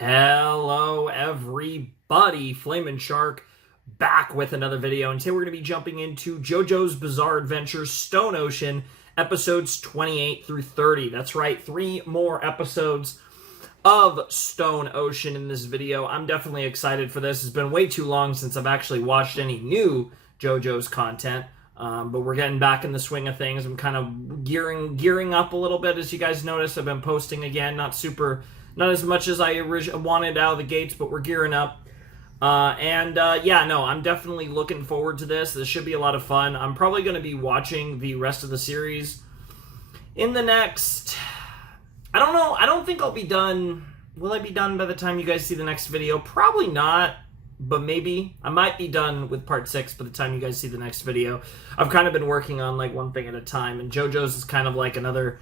Hello everybody, Flamin' Shark back with another video, and today we're going to be jumping into JoJo's Bizarre Adventure Stone Ocean episodes 28 through 30. That's right, 3 more episodes of Stone Ocean in this video. I'm definitely excited for this. It's been way too long since I've actually watched any new JoJo's content. But we're getting back in the swing of things. I'm kind of gearing up a little bit. As you guys notice, I've been posting again, not as much as I wanted out of the gates, but we're gearing up. I'm definitely looking forward to this. This should be a lot of fun. I'm probably going to be watching the rest of the series in the next... I don't know. I don't think I'll be done. Will I be done by the time you guys see the next video? Probably not, but maybe. I might be done with part 6 by the time you guys see the next video. I've kind of been working on like one thing at a time, and JoJo's is kind of like another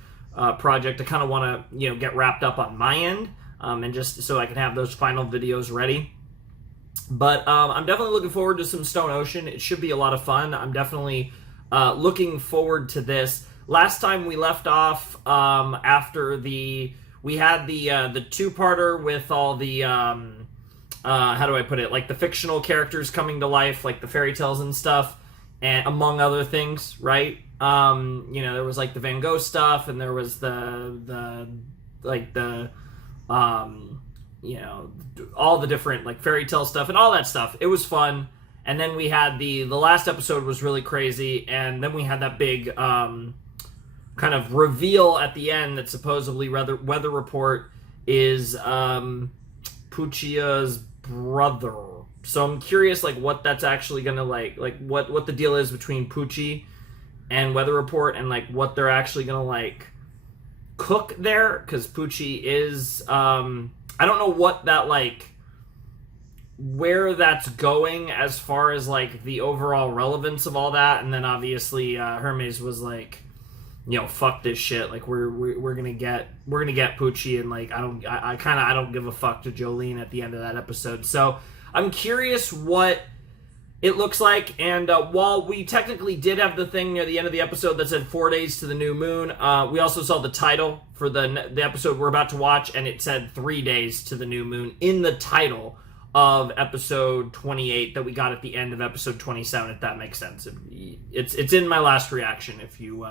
project I kind of want to get wrapped up on my end, and just so I can have those final videos ready. But I'm definitely looking forward to some Stone Ocean. It should be a lot of fun. I'm definitely looking forward to this. Last time we left off after we had the two-parter with all the how do I put it, like the fictional characters coming to life, like the fairy tales and stuff, and among other things, right? There was like the Van Gogh stuff, and there was all the different like fairy tale stuff and all that stuff. It was fun. And then we had the last episode was really crazy, and then we had that big kind of reveal at the end that supposedly Weather Report is Puchia's brother. So I'm curious like what that's actually gonna like what the deal is between Pucci and Weather Report, and like what they're actually gonna like cook there, because Pucci is I don't know what that like where that's going as far as like the overall relevance of all that. And then obviously Hermes was like, fuck this shit, like we're gonna get Pucci, and like I don't give a fuck to Jolene at the end of that episode. So I'm curious what it looks like. And while we technically did have the thing near the end of the episode that said 4 days to the new moon, we also saw the title for the episode we're about to watch, and it said 3 days to the new moon in the title of episode 28 that we got at the end of episode 27, if that makes sense. It's in my last reaction, if you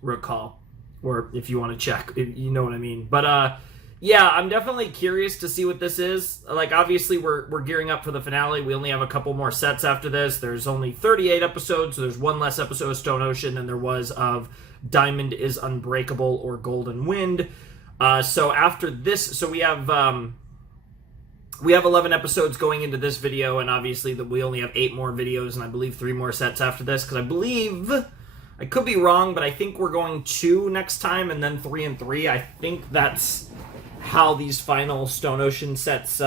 recall, or if you want to check, you know what I mean. But yeah, I'm definitely curious to see what this is. Like, obviously, we're gearing up for the finale. We only have a couple more sets after this. There's only 38 episodes, so there's one less episode of Stone Ocean than there was of Diamond is Unbreakable or Golden Wind. So after this, so we have 11 episodes going into this video, and obviously we only have 8 more videos, and I believe 3 more sets after this, because I believe, I could be wrong, but I think we're going 2 next time, and then 3 and 3. I think that's how these final Stone Ocean sets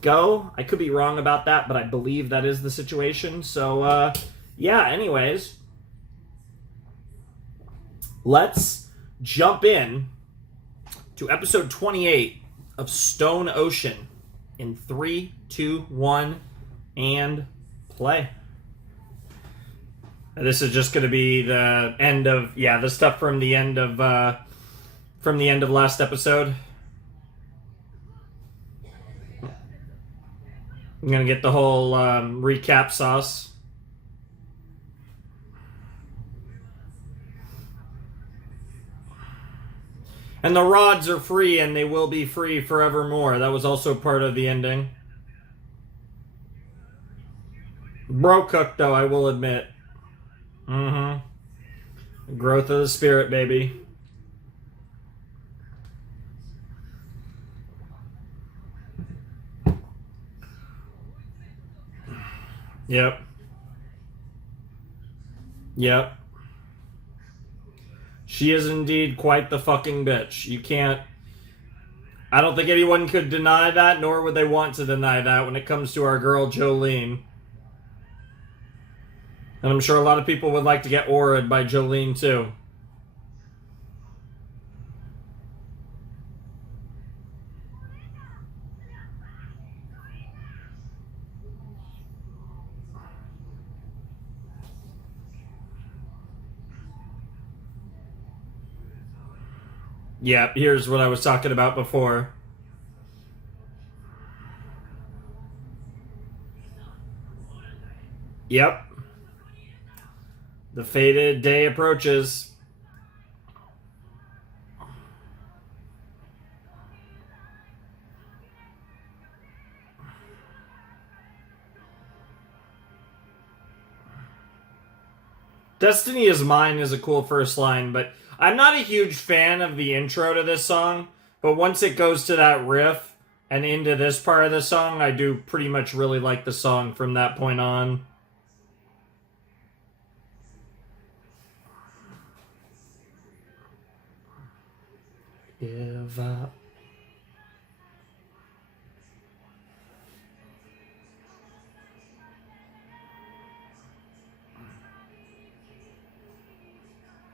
go. I could be wrong about that, but I believe that is the situation. So, yeah, anyways, let's jump in to episode 28 of Stone Ocean in 3, 2, 1, and play. This is just going to be the end of, the stuff from the end of last episode. I'm going to get the whole recap sauce. And the rods are free, and they will be free forevermore. That was also part of the ending. Bro cooked, though, I will admit. Growth of the spirit, baby. Yep. She is indeed quite the fucking bitch. You can't... I don't think anyone could deny that, nor would they want to deny that when it comes to our girl Jolene. And I'm sure a lot of people would like to get aura'd by Jolene, too. Yeah, here's what I was talking about before. Yep. The fated day approaches. Destiny is Mine is a cool first line, but I'm not a huge fan of the intro to this song. But once it goes to that riff and into this part of the song, I do pretty much really like the song from that point on. Give up.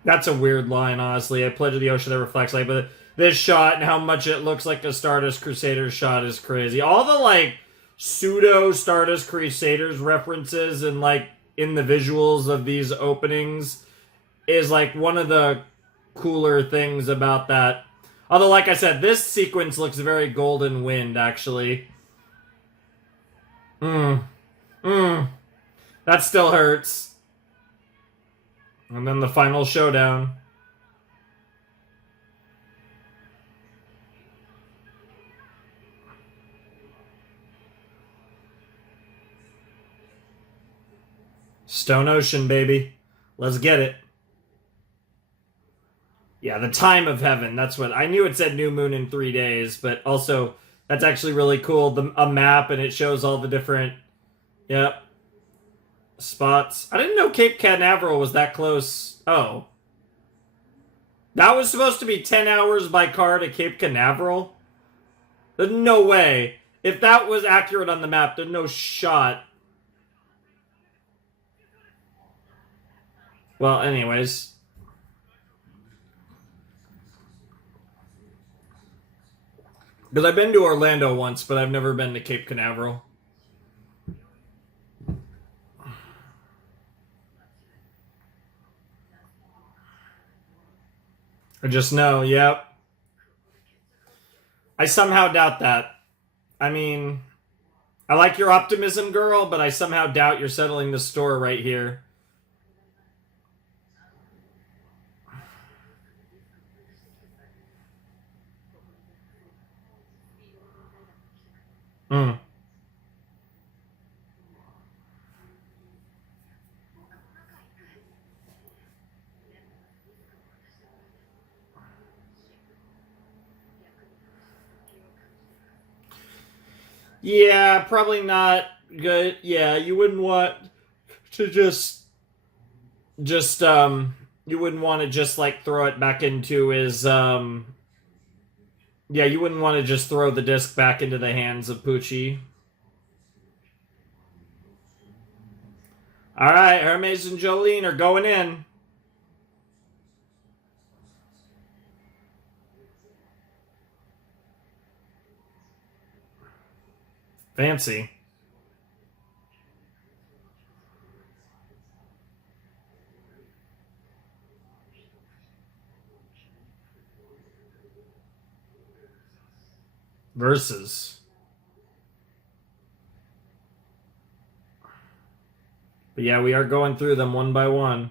That's a weird line, honestly. I pledge to the ocean that reflects light, but this shot and how much it looks like a Stardust Crusaders shot is crazy. All the like pseudo Stardust Crusaders references and like in the visuals of these openings is like one of the cooler things about that. Although, like I said, this sequence looks very Golden Wind, actually. That still hurts. And then the final showdown. Stone Ocean, baby. Let's get it. Yeah, the time of heaven. That's what I knew. It said new moon in 3 days, but also that's actually really cool. A map and it shows all the different, yep, spots. I didn't know Cape Canaveral was that close. Oh, that was supposed to be 10 hours by car to Cape Canaveral. There's no way. If that was accurate on the map, there's no shot. Well, anyways. Because I've been to Orlando once, but I've never been to Cape Canaveral. I just know, yep. I somehow doubt that. I mean, I like your optimism, girl, but I somehow doubt you're settling the store right here. Hmm. Yeah, probably not good. Yeah, you wouldn't want to just you wouldn't want to just like throw it back into his yeah, you wouldn't want to just throw the disc back into the hands of Poochie. All right, Hermes and Jolene are going in. Fancy. Versus. But yeah, we are going through them one by one.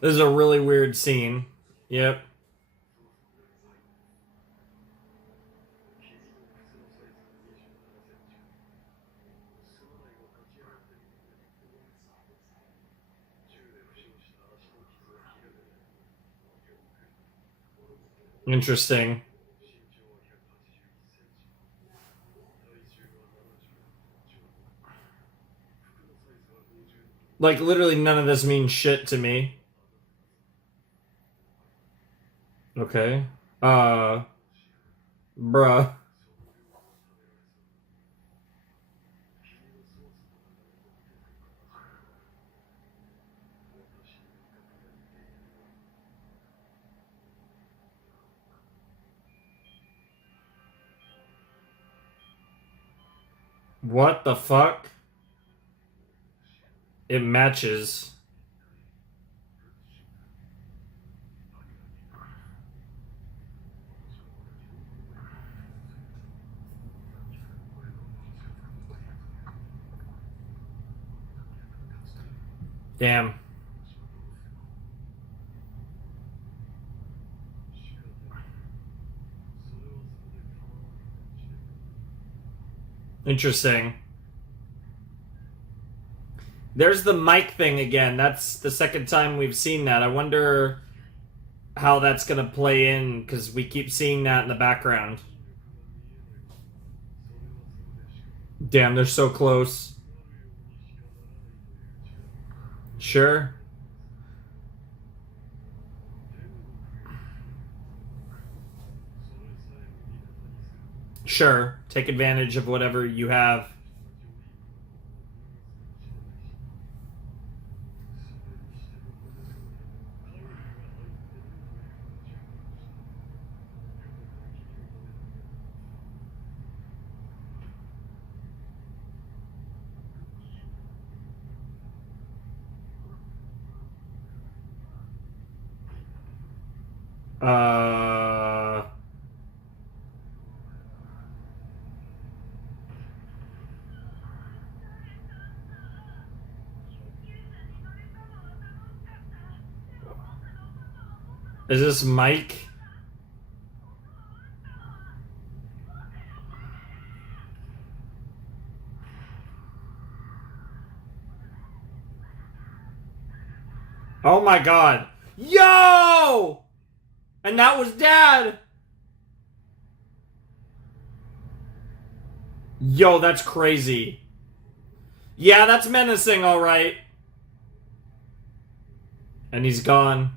This is a really weird scene. Yep. Interesting. Like, literally none of this means shit to me. Okay. Uh, bruh. What the fuck? It matches. Damn. Interesting. There's the mic thing again. That's the second time we've seen that. I wonder how that's gonna play in because we keep seeing that in the background. Damn, they're so close. Sure. Sure. Take advantage of whatever you have. Uh. Is this Mike? Oh my god. Yo! And that was Dad! Yo, that's crazy. Yeah, that's menacing, alright. And he's gone.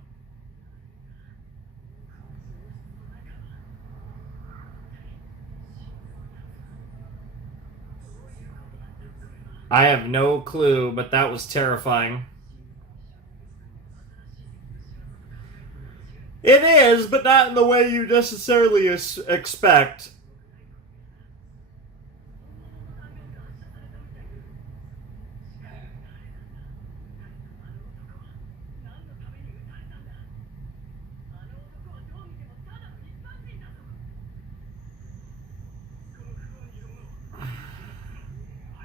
I have no clue, but that was terrifying. It is, but not in the way you necessarily expect.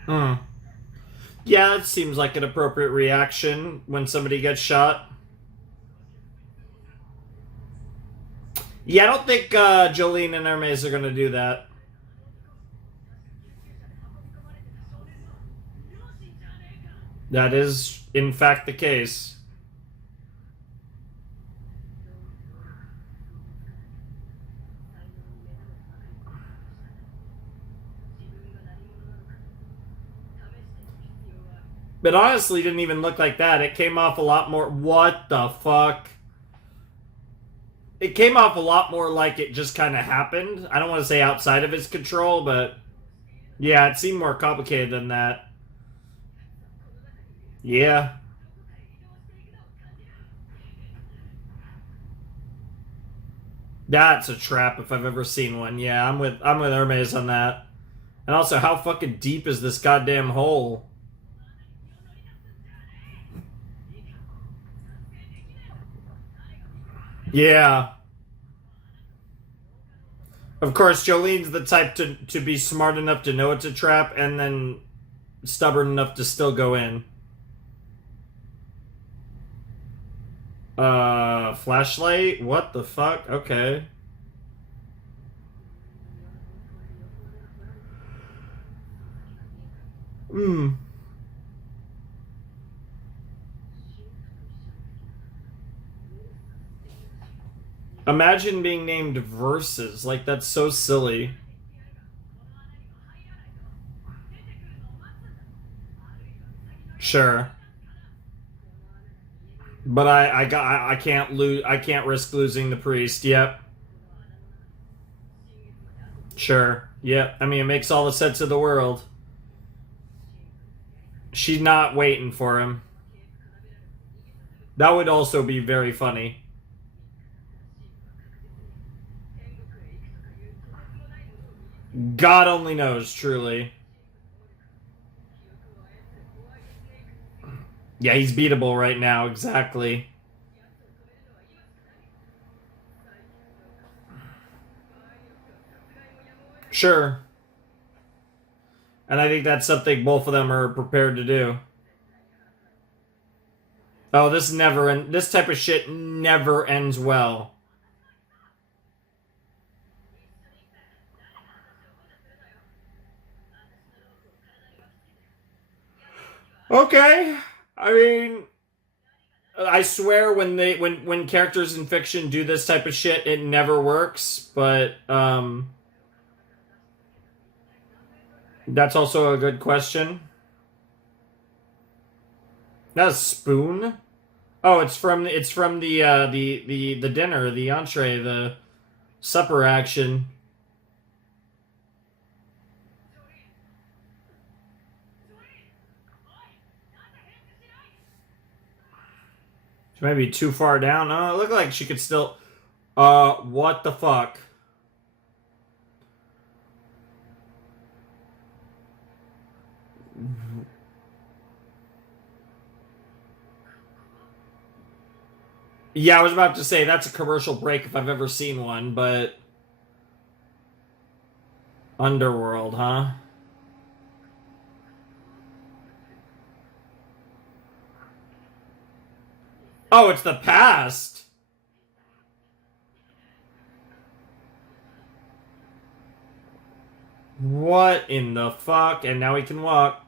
Hmm. Yeah, it seems like an appropriate reaction when somebody gets shot. Yeah, I don't think Jolene and Hermes are gonna do that. That is, in fact, the case. But honestly, didn't even look like that. It came off a lot more. What the fuck? It came off a lot more like it just kind of happened. I don't want to say outside of his control, but yeah, it seemed more complicated than that. Yeah. That's a trap if I've ever seen one. Yeah, I'm with Hermes on that. And also, how fucking deep is this goddamn hole? Yeah. Of course, Jolene's the type to be smart enough to know it's a trap and then stubborn enough to still go in. Flashlight? What the fuck? Okay. Hmm. Imagine being named Versus. Like, that's so silly. Sure. But I can't lose. I can't risk losing the priest. Yep. Sure. Yep. I mean, it makes all the sense of the world. She's not waiting for him. That would also be very funny. God only knows, truly. Yeah, he's beatable right now, exactly. Sure. And I think that's something both of them are prepared to do. Oh, this type of shit never ends well. Okay. I mean, I swear when characters in fiction do this type of shit, it never works, but that's also a good question. Not a spoon? Oh, it's from the dinner, the entree, the supper action. She might be too far down. Oh, it looked like she could still. What the fuck? Yeah, I was about to say that's a commercial break if I've ever seen one, but Underworld, huh? Oh, it's the past. What in the fuck? And now he can walk.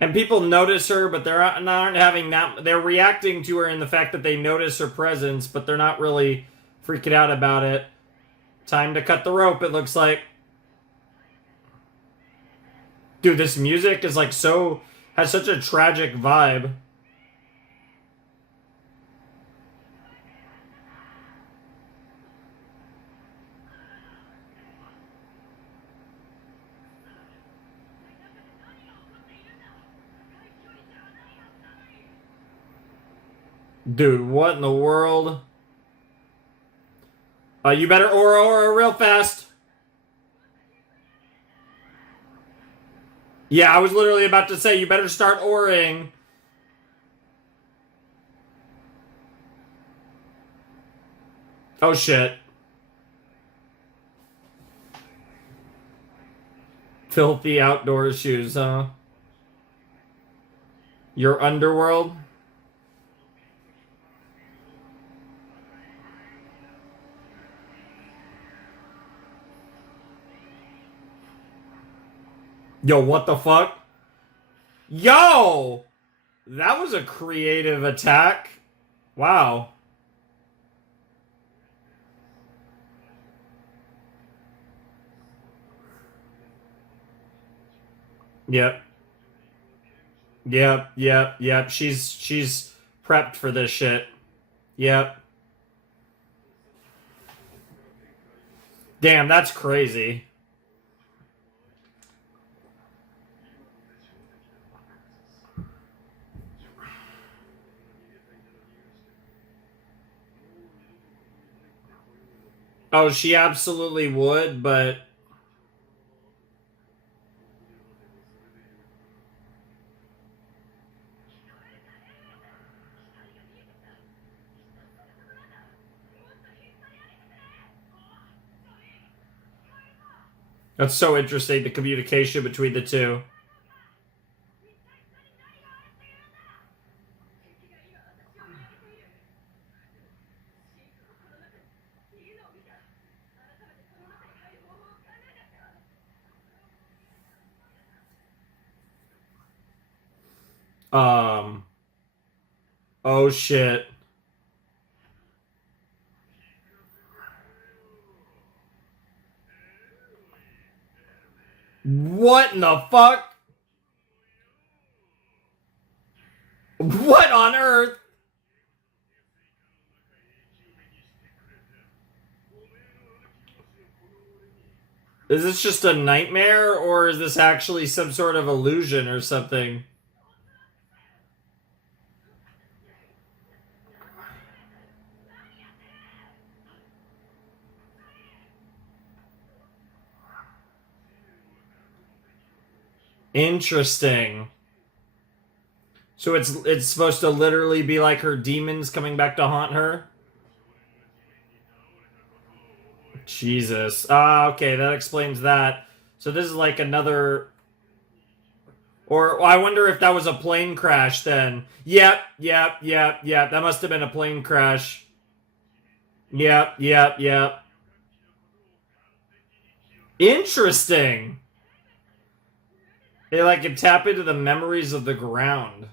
And people notice her, but they're not having that. They're reacting to her in the fact that they notice her presence, but they're not really freaking out about it. Time to cut the rope, it looks like. Dude, this music is like has such a tragic vibe. Dude, what in the world? You better aura real fast. Yeah, I was literally about to say, you better start oraing. Oh shit. Filthy outdoor shoes, huh? Your underworld? Yo, what the fuck? Yo! That was a creative attack. Wow. Yep. Yep. She's prepped for this shit. Yep. Damn, that's crazy. Oh, she absolutely would, but that's so interesting, the communication between the two. Um. Oh shit. What in the fuck? What on earth? Is this just a nightmare, or is this actually some sort of illusion or something? Interesting. So it's supposed to literally be like her demons coming back to haunt her? Jesus. Ah, okay, that explains that. So this is like another. Or I wonder if that was a plane crash then. Yep. That must have been a plane crash. Yep. Interesting. They like can tap into the memories of the ground.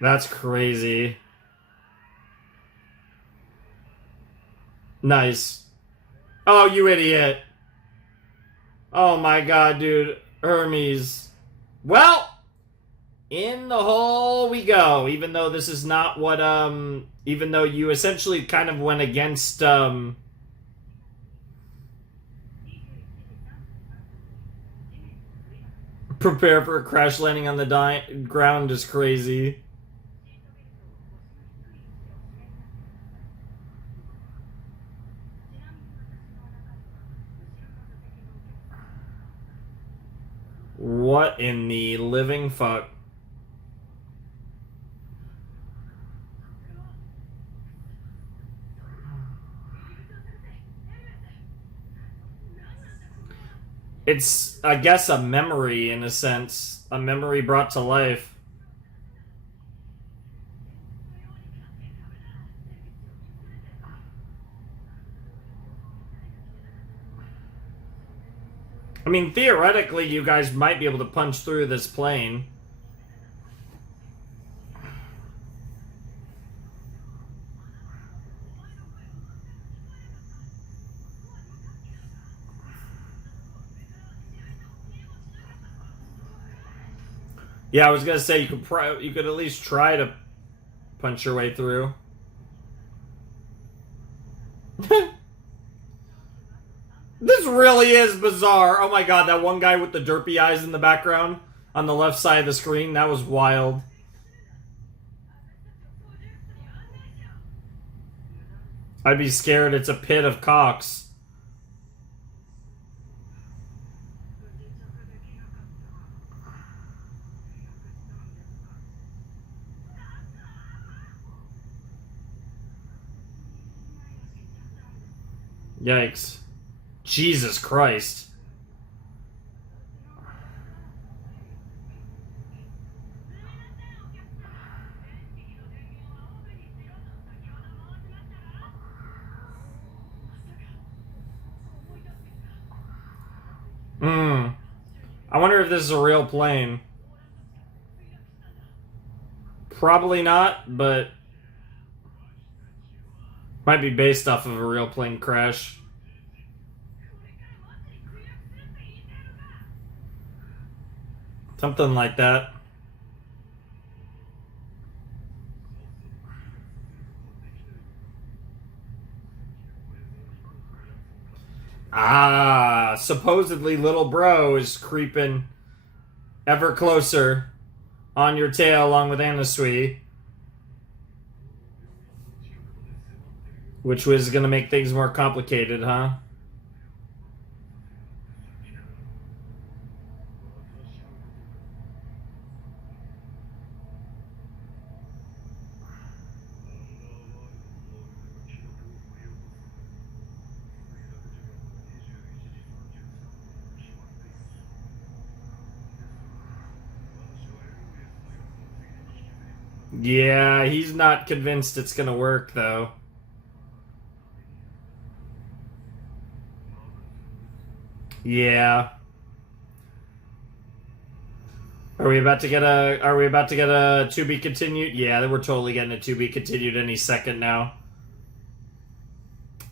That's crazy. Nice. Oh, you idiot. Oh my god, dude. Hermes. Well, in the hole we go. Even though this is not what, even though you essentially kind of went against, prepare for a crash landing on the ground is crazy. What in the living fuck? It's, I guess, a memory in a sense. A memory brought to life. I mean, theoretically, you guys might be able to punch through this plane. Yeah, I was gonna say you could at least try to punch your way through. This really is bizarre. Oh my god, that one guy with the derpy eyes in the background on the left side of the screen, that was wild. I'd be scared it's a pit of cocks. Yikes. Jesus Christ. I wonder if this is a real plane. Probably not, but might be based off of a real plane crash. Something like that. Ah, supposedly little bro is creeping ever closer on your tail along with Anasui. Which was going to make things more complicated, huh? Yeah, he's not convinced it's going to work, though. Yeah. Are we about to get a to be continued? Yeah, we're totally getting a to be continued any second now.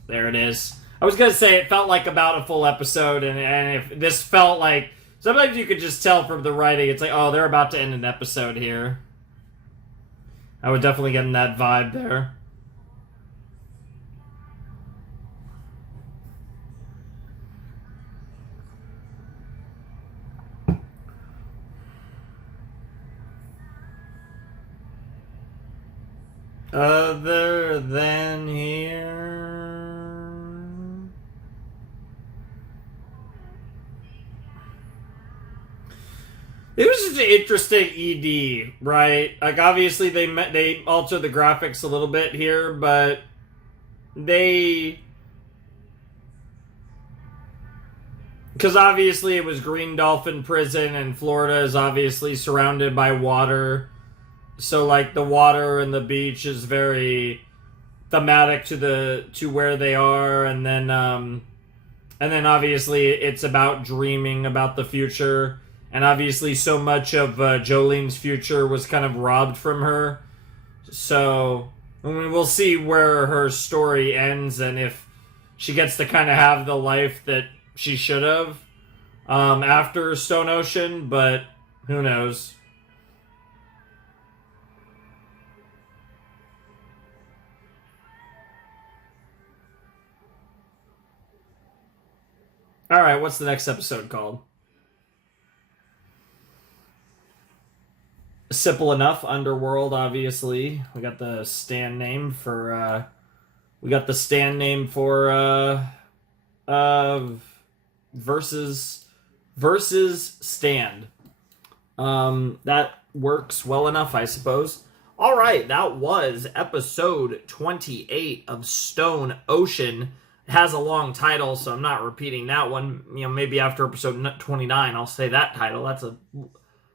There it is. I was gonna say it felt like about a full episode, and if this felt like sometimes you could just tell from the writing, it's like, oh, they're about to end an episode here. I was definitely getting that vibe there. Other than here. It was just an interesting ED, right? Like obviously they alter the graphics a little bit here, but they because obviously it was Green Dolphin Prison and Florida is obviously surrounded by water. So like the water and the beach is very thematic to where they are, and then obviously it's about dreaming about the future, and obviously so much of Jolene's future was kind of robbed from her. So I mean, we'll see where her story ends and if she gets to kind of have the life that she should have after Stone Ocean, but who knows. All right, what's the next episode called? Simple enough. Underworld, obviously. We got the stand name for. We got the stand name for. Uh, versus stand. That works well enough, I suppose. All right, that was episode 28 of Stone Ocean. It has a long title, so I'm not repeating that one. You know, maybe after episode 29, I'll say that title. That's a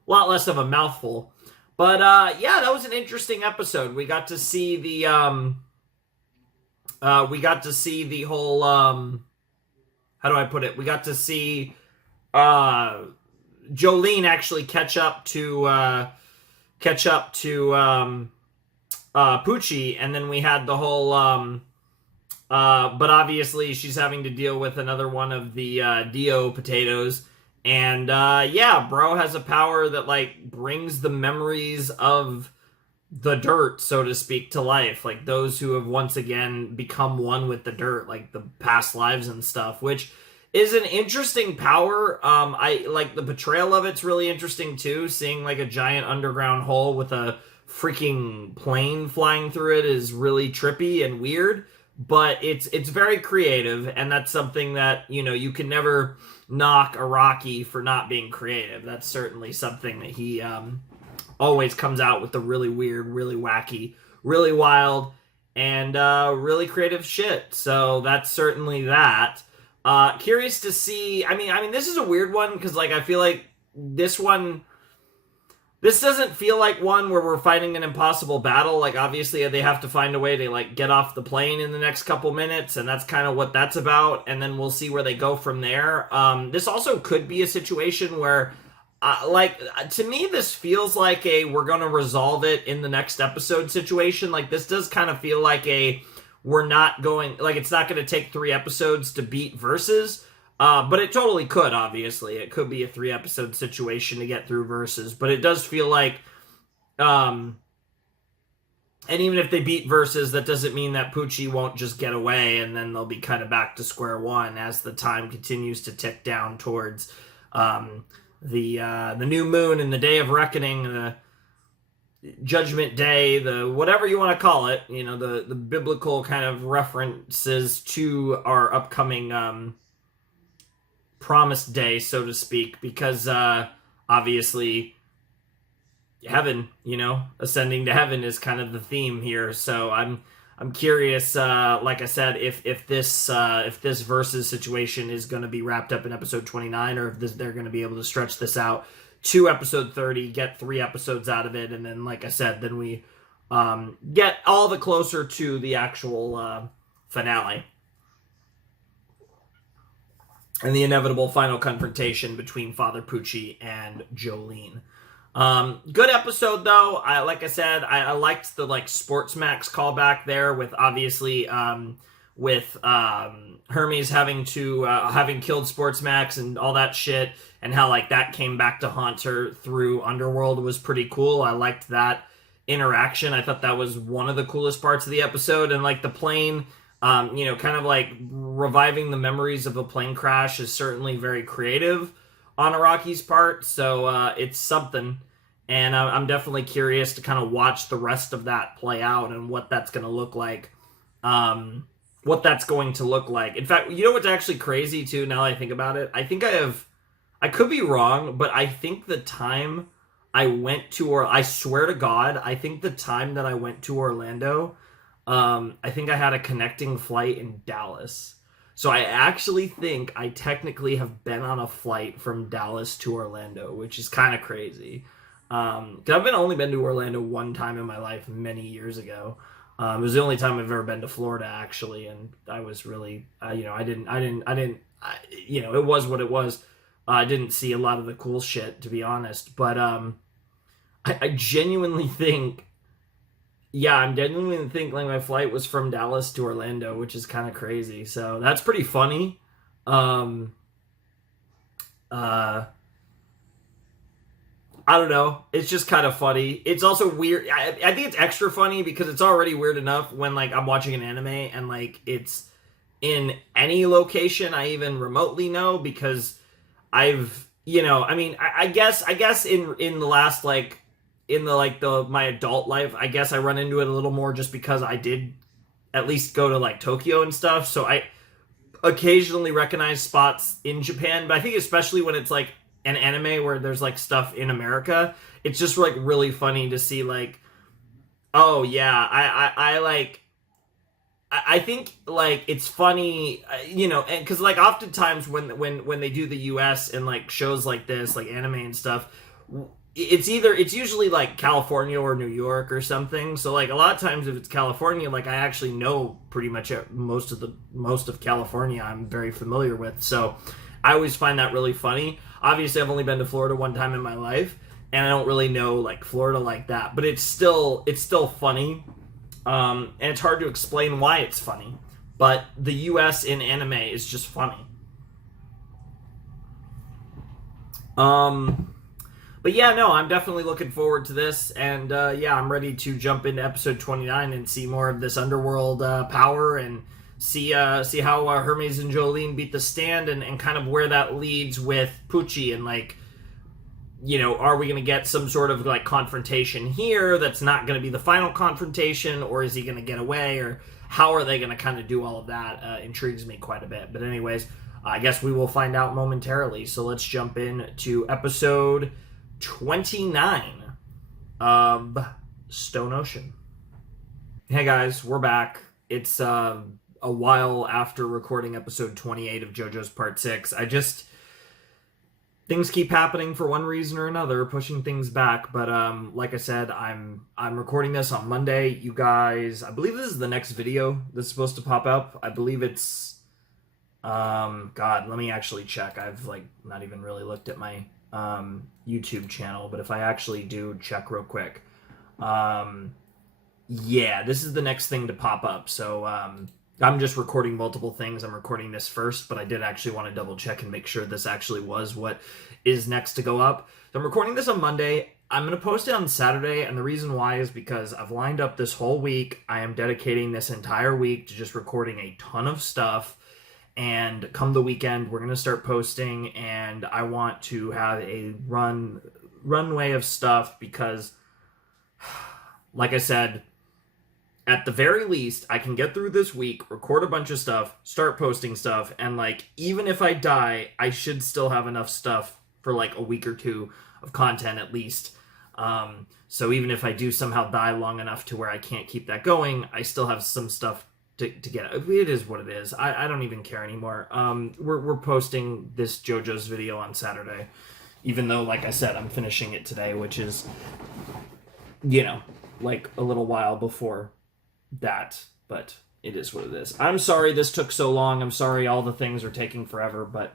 lot less of a mouthful. But yeah, that was an interesting episode. We got to see the whole how do I put it? We got to see Jolene actually catch up to Poochie, and then we had the whole but obviously she's having to deal with another one of the Dio potatoes. And yeah, bro has a power that like brings the memories of the dirt, so to speak, to life. Like those who have once again become one with the dirt, like the past lives and stuff, which is an interesting power. I like the portrayal of it's really interesting too. Seeing like a giant underground hole with a freaking plane flying through it is really trippy and weird, but it's very creative, and that's something that, you know, you can never knock Araki for not being creative. That's certainly something that he always comes out with the really weird, really wacky, really wild, and really creative shit. So that's certainly that. Curious to see. I mean, this is a weird one because, like, I feel like this doesn't feel like one where we're fighting an impossible battle. Like, obviously, they have to find a way to, like, get off the plane in the next couple minutes, and that's kind of what that's about, and then we'll see where they go from there. This also could be a situation where, to me, this feels like we're going to resolve it in the next episode situation. Like, this does kind of feel like we're not going, like, it's not going to take 3 episodes to beat Versus. But it totally could, obviously. It could be a 3-episode situation to get through Versus. But it does feel like, and even if they beat Versus, that doesn't mean that Poochie won't just get away, and then they'll be kind of back to square one as the time continues to tick down towards the new moon and the Day of Reckoning, the Judgment Day, the whatever you want to call it. You know, the biblical kind of references to our upcoming promised day, so to speak, because obviously heaven, you know, ascending to heaven is kind of the theme here. So I'm curious, like I said, if this Versus situation is going to be wrapped up in episode 29, or if they're going to be able to stretch this out to episode 30, get 3 episodes out of it, and then, like I said, then we get all the closer to the actual finale. and the inevitable final confrontation between Father Pucci and Jolene. Good episode though. Like I said, I liked the like Sports Max callback there with obviously with Hermes having killed Sports Max and all that shit, and how like that came back to haunt her through Underworld was pretty cool. I liked that interaction. I thought that was one of the coolest parts of the episode, and like the plane. Kind of like reviving the memories of a plane crash is certainly very creative on Araki's part, so it's something. And I'm definitely curious to kind of watch the rest of that play out and what that's going to look like. In fact, you know what's actually crazy too, now that I think about it? I could be wrong, but I think the time I went to, or I swear to God, I think the time that I went to Orlando, I think I had a connecting flight in Dallas. So I actually think I technically have been on a flight from Dallas to Orlando, which is kind of crazy. 'Cause I've only been to Orlando one time in my life many years ago. It was the only time I've ever been to Florida, actually, and I was really, it was what it was. I didn't see a lot of the cool shit, to be honest, but I genuinely think. Yeah, I'm genuinely thinking like my flight was from Dallas to Orlando, which is kind of crazy. So that's pretty funny. I don't know. It's just kind of funny. It's also weird. I think it's extra funny because it's already weird enough when like I'm watching an anime and like it's in any location I even remotely know, because I've, I guess in the last like my adult life, I guess I run into it a little more just because I did at least go to like Tokyo and stuff. So I occasionally recognize spots in Japan, but I think especially when it's like an anime where there's like stuff in America, it's just like really funny to see like, oh yeah, I think like it's funny, and because like oftentimes when they do the U.S. and like shows like this, like anime and stuff, it's usually like California or New York or something. So like a lot of times if it's California, like I actually know pretty much most of California I'm very familiar with. So I always find that really funny. Obviously I've only been to Florida one time in my life, and I don't really know like Florida like that, but it's still funny. And it's hard to explain why it's funny, but the US in anime is just funny. But yeah, no, I'm definitely looking forward to this, and I'm ready to jump into episode 29 and see more of this underworld power, and see how Hermes and Jolene beat the stand, and kind of where that leads with Pucci, and like, are we going to get some sort of like confrontation here that's not going to be the final confrontation, or is he going to get away, or how are they going to kind of do all of that? Intrigues me quite a bit. But anyways, I guess we will find out momentarily. So let's jump in to episode 29 of Stone Ocean. Hey guys, we're back. It's a while after recording episode 28 of JoJo's Part 6. Things keep happening for one reason or another, pushing things back. But like I said, I'm recording this on Monday. You guys, I believe this is the next video that's supposed to pop up. I believe it's God, let me actually check. I've like not even really looked at my YouTube channel, but if I actually do check real quick, this is the next thing to pop up. So I'm just recording multiple things. I'm recording this first, but I did actually want to double check and make sure this actually was what is next to go up. So I'm recording this on Monday. I'm going to post it on Saturday, and the reason why is because I've lined up this whole week. I am dedicating this entire week to just recording a ton of stuff, and come the weekend, we're going to start posting, and I want to have a runway of stuff because, like I said, at the very least, I can get through this week, record a bunch of stuff, start posting stuff, and like, even if I die, I should still have enough stuff for like a week or two of content at least. So even if I do somehow die long enough to where I can't keep that going, I still have some stuff to get. It is what it is. I don't even care anymore. We're posting this JoJo's video on Saturday, even though, like I said, I'm finishing it today, which is, like a little while before that. But it is what it is. I'm sorry this took so long. I'm sorry all the things are taking forever, but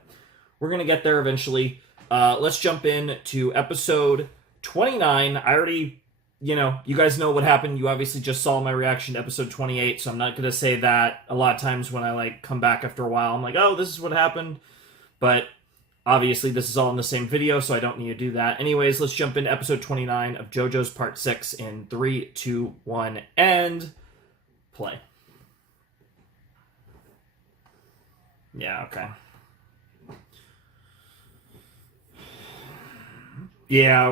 we're going to get there eventually. Let's jump in to episode 29. I already, you guys know what happened. You obviously just saw my reaction to episode 28, so I'm not going to say that. A lot of times when I come back after a while, I'm like, oh, this is what happened. But obviously, this is all in the same video, so I don't need to do that. Anyways, let's jump into episode 29 of JoJo's Part 6 in 3, 2, 1, and play. Yeah, okay. Yeah,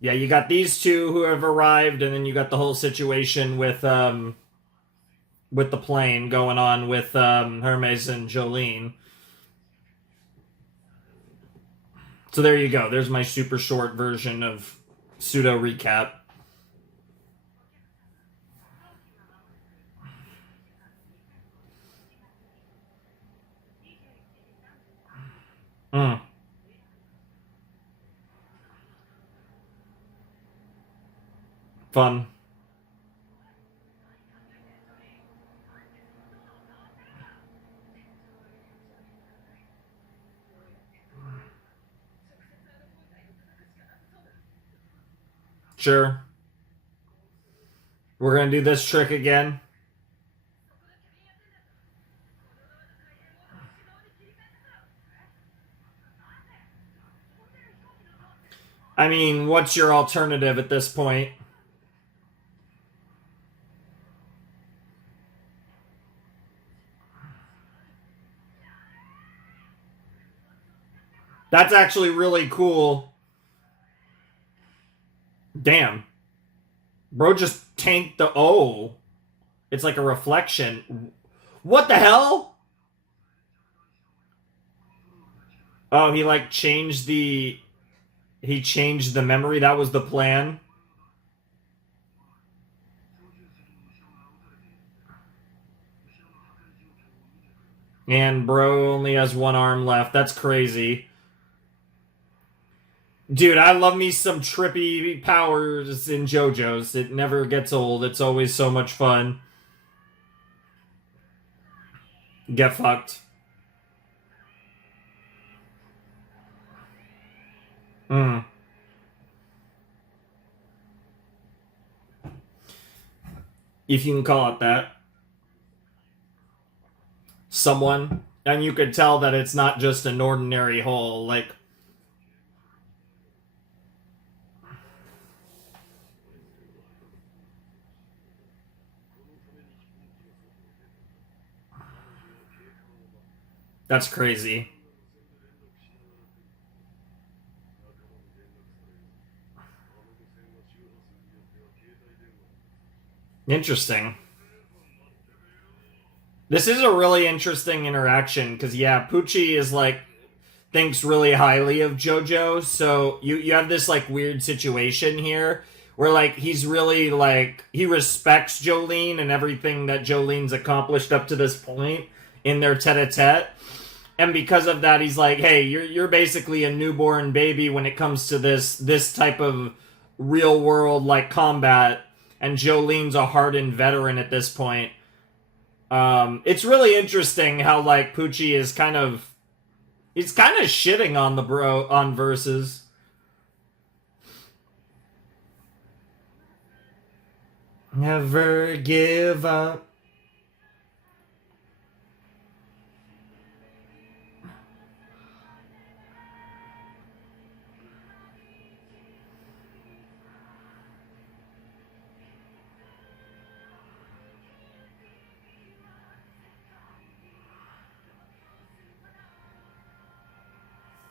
you got these two who have arrived, and then you got the whole situation with the plane going on with Hermes and Jolene. So there you go. There's my super short version of pseudo recap. Fun. Sure. We're going to do this trick again. I mean, what's your alternative at this point? That's actually really cool. Damn. Bro just tanked the... Oh. It's like a reflection. What the hell? Oh, he changed the... He changed the memory. That was the plan. And bro only has one arm left. That's crazy. Dude, I love me some trippy powers in JoJo's. It never gets old. It's always so much fun. Get fucked. If you can call it that. Someone. And you could tell that it's not just an ordinary hole. That's crazy. Interesting. This is a really interesting interaction, because, yeah, Pucci is, thinks really highly of JoJo, so you have this, weird situation here, where, he's really, he respects Jolene and everything that Jolene's accomplished up to this point in their tete-a-tete, and because of that, he's like, hey, you're basically a newborn baby when it comes to this type of real-world, combat, and Jolene's a hardened veteran at this point. It's really interesting how, Pucci is he's kind of shitting on the bro, on verses. Never give up.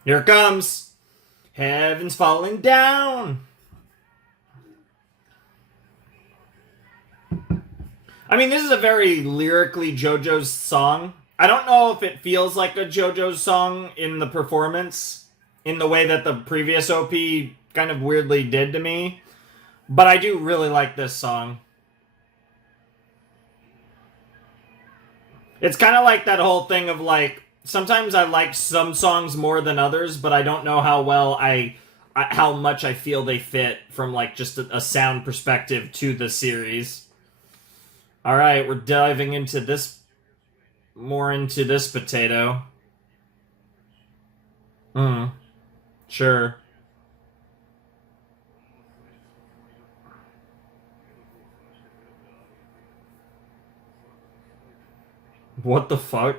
Here it comes. Heaven's falling down. I mean, this is a very lyrically JoJo's song. I don't know if it feels like a JoJo's song in the performance, in the way that the previous OP kind of weirdly did to me. But I do really like this song. It's kind of like that whole thing of sometimes I like some songs more than others, but I don't know how well how much I feel they fit from just a sound perspective to the series. All right, we're diving into this more into this potato. Hmm. Sure. What the fuck?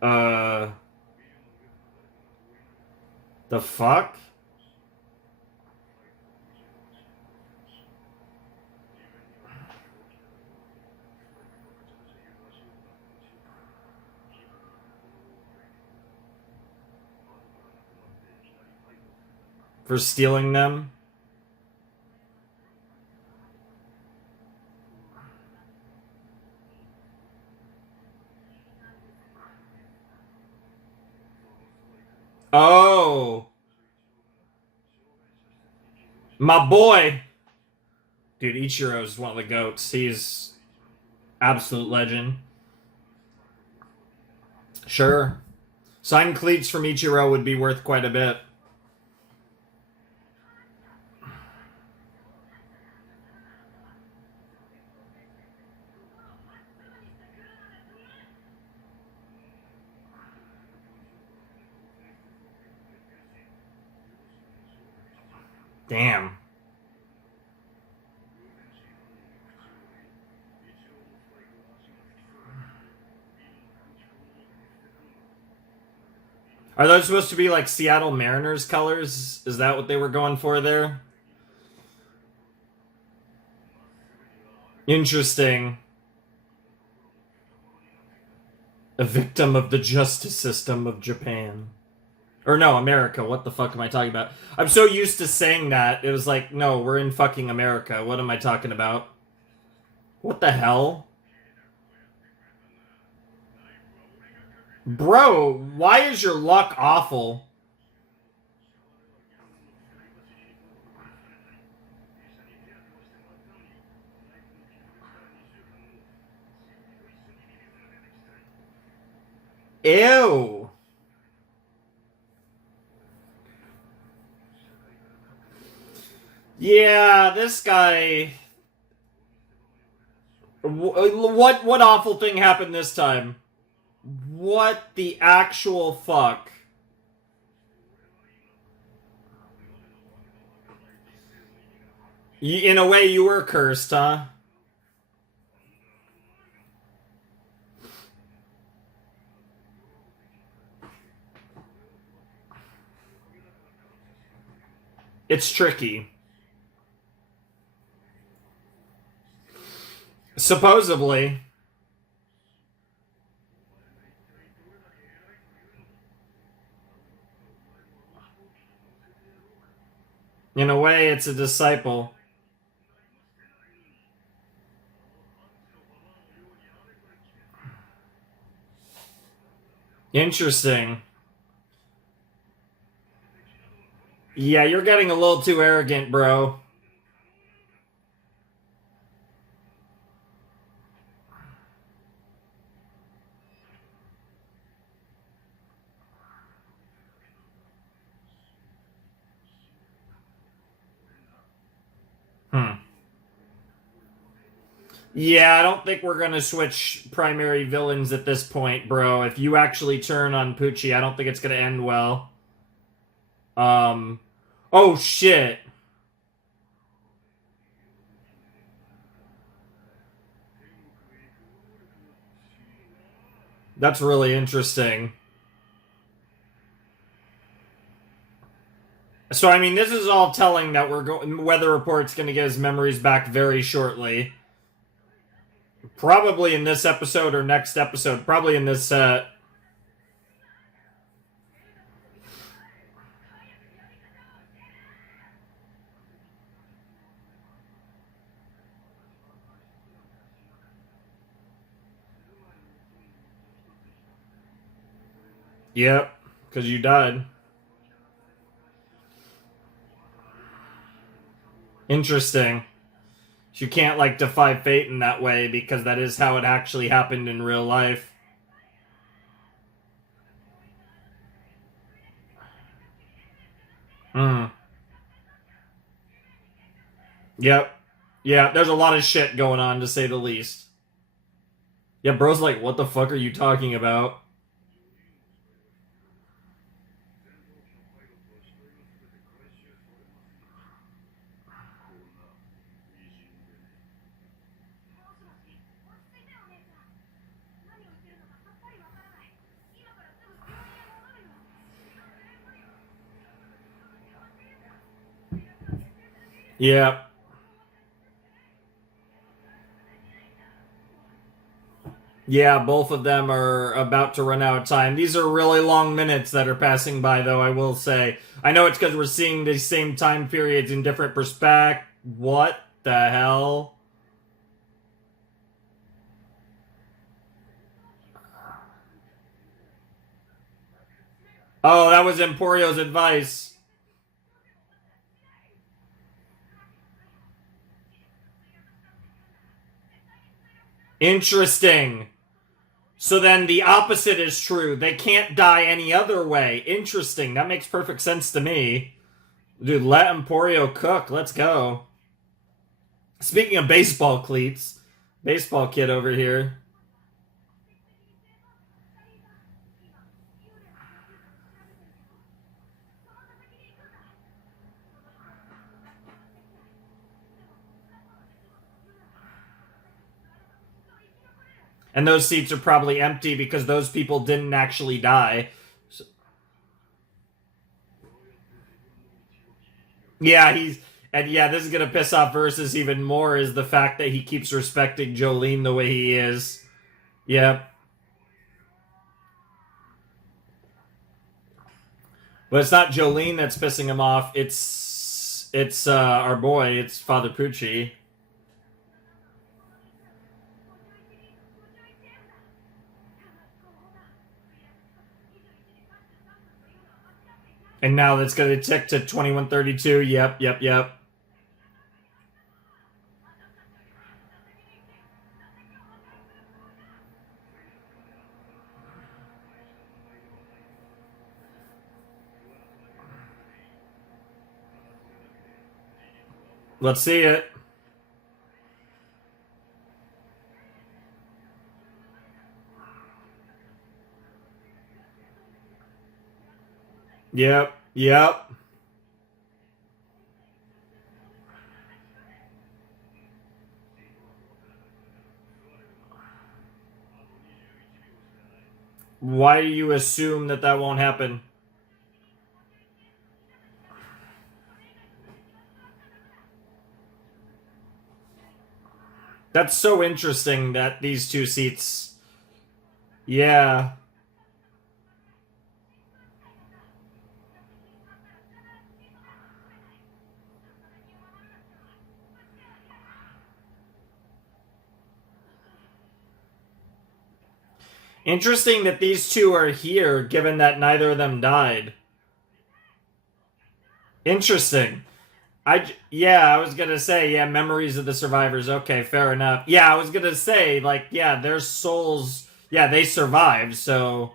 Uh, the fuck? For stealing them? Oh, my boy. Dude, Ichiro's one of the goats. He's absolute legend. Sure. Signed cleats from Ichiro would be worth quite a bit. Damn. Are those supposed to be like Seattle Mariners colors? Is that what they were going for there? Interesting. A victim of the justice system of Japan. Or no, America. What the fuck am I talking about? I'm so used to saying that. It was like, no, we're in fucking America. What am I talking about? What the hell? Bro, why is your luck awful? Ew. Yeah, this guy. What awful thing happened this time? What the actual fuck? In a way, you were cursed, huh? It's tricky. Supposedly. In a way, it's a disciple. Interesting. Yeah, you're getting a little too arrogant, bro. Hmm. Yeah, I don't think we're gonna switch primary villains at this point, bro. If you actually turn on Poochie, I don't think it's gonna end well. Um. Oh shit. That's really interesting. So I mean, this is all telling that we're going. Weather Report's gonna get his memories back very shortly. Probably in this episode or next episode. Probably in this. Yep, because you died. Interesting. You can't like defy fate in that way because that is how it actually happened in real life. Hmm. Yep. Yeah, there's a lot of shit going on, to say the least. Yeah, bro's like, what the fuck are you talking about? Yeah. Yeah, both of them are about to run out of time. These are really long minutes that are passing by, though, I will say. I know it's because we're seeing the same time periods in different perspectives. What the hell? Oh, that was Emporio's advice. Interesting. So then the opposite is true. They can't die any other way. Interesting. That makes perfect sense to me. Dude, let Emporio cook. Let's go. Speaking of baseball cleats, baseball kid over here. And those seats are probably empty because those people didn't actually die. So, yeah, and yeah, this is gonna piss off Versus even more is the fact that he keeps respecting Jolene the way he is. Yep. But it's not Jolene that's pissing him off. It's our boy. It's Father Pucci. And now that's going to tick to 21:32. Yep, yep, yep. Let's see it. Yep, yep. Why do you assume that that won't happen? That's so interesting that these two seats. Yeah. Interesting that these two are here, given that neither of them died. Interesting. Yeah, I was gonna say, yeah, memories of the survivors. Okay, fair enough. Yeah, I was gonna say, like, yeah, their souls, yeah, they survived, so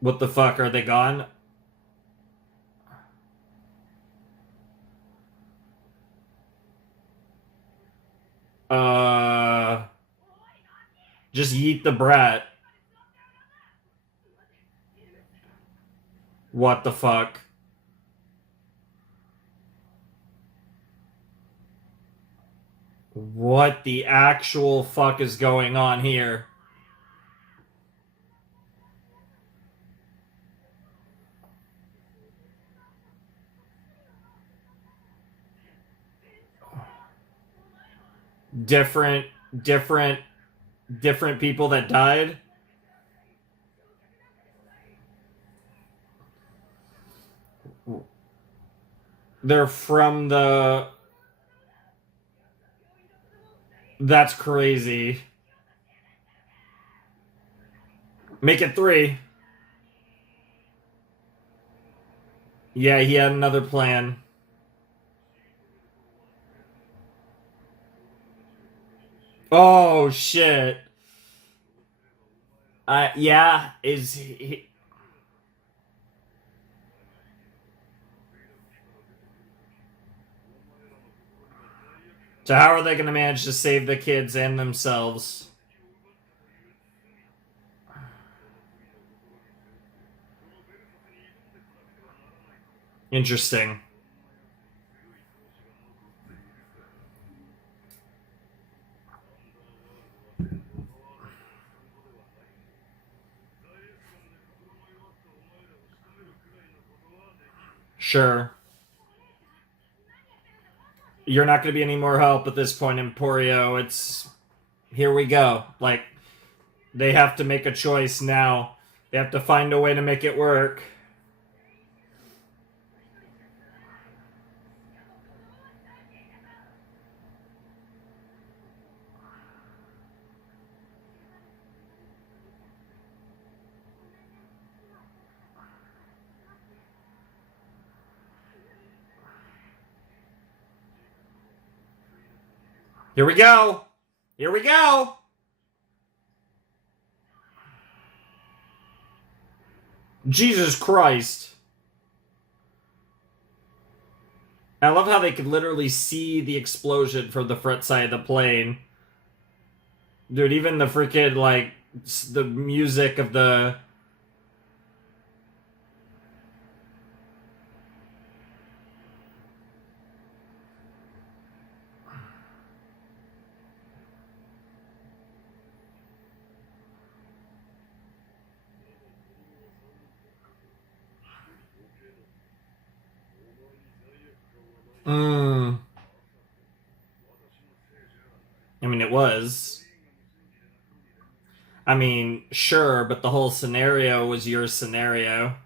what the fuck, are they gone? Uh, just yeet the brat. What the fuck? What the actual fuck is going on here? Different, different, different people that died? They're from the. That's crazy. Make it three. Yeah, he had another plan. Oh shit. Yeah, is he, So how are they going to manage to save the kids and themselves? Interesting. Sure. You're not going to be any more help at this point, Emporio. It's here we go. Like, they have to make a choice now. They have to find a way to make it work. Here we go. Here we go. Jesus Christ. I love how they could literally see the explosion from the front side of the plane. Dude, even the freaking, like, the music of the... I mean, it was. I mean, sure, but the whole scenario was your scenario.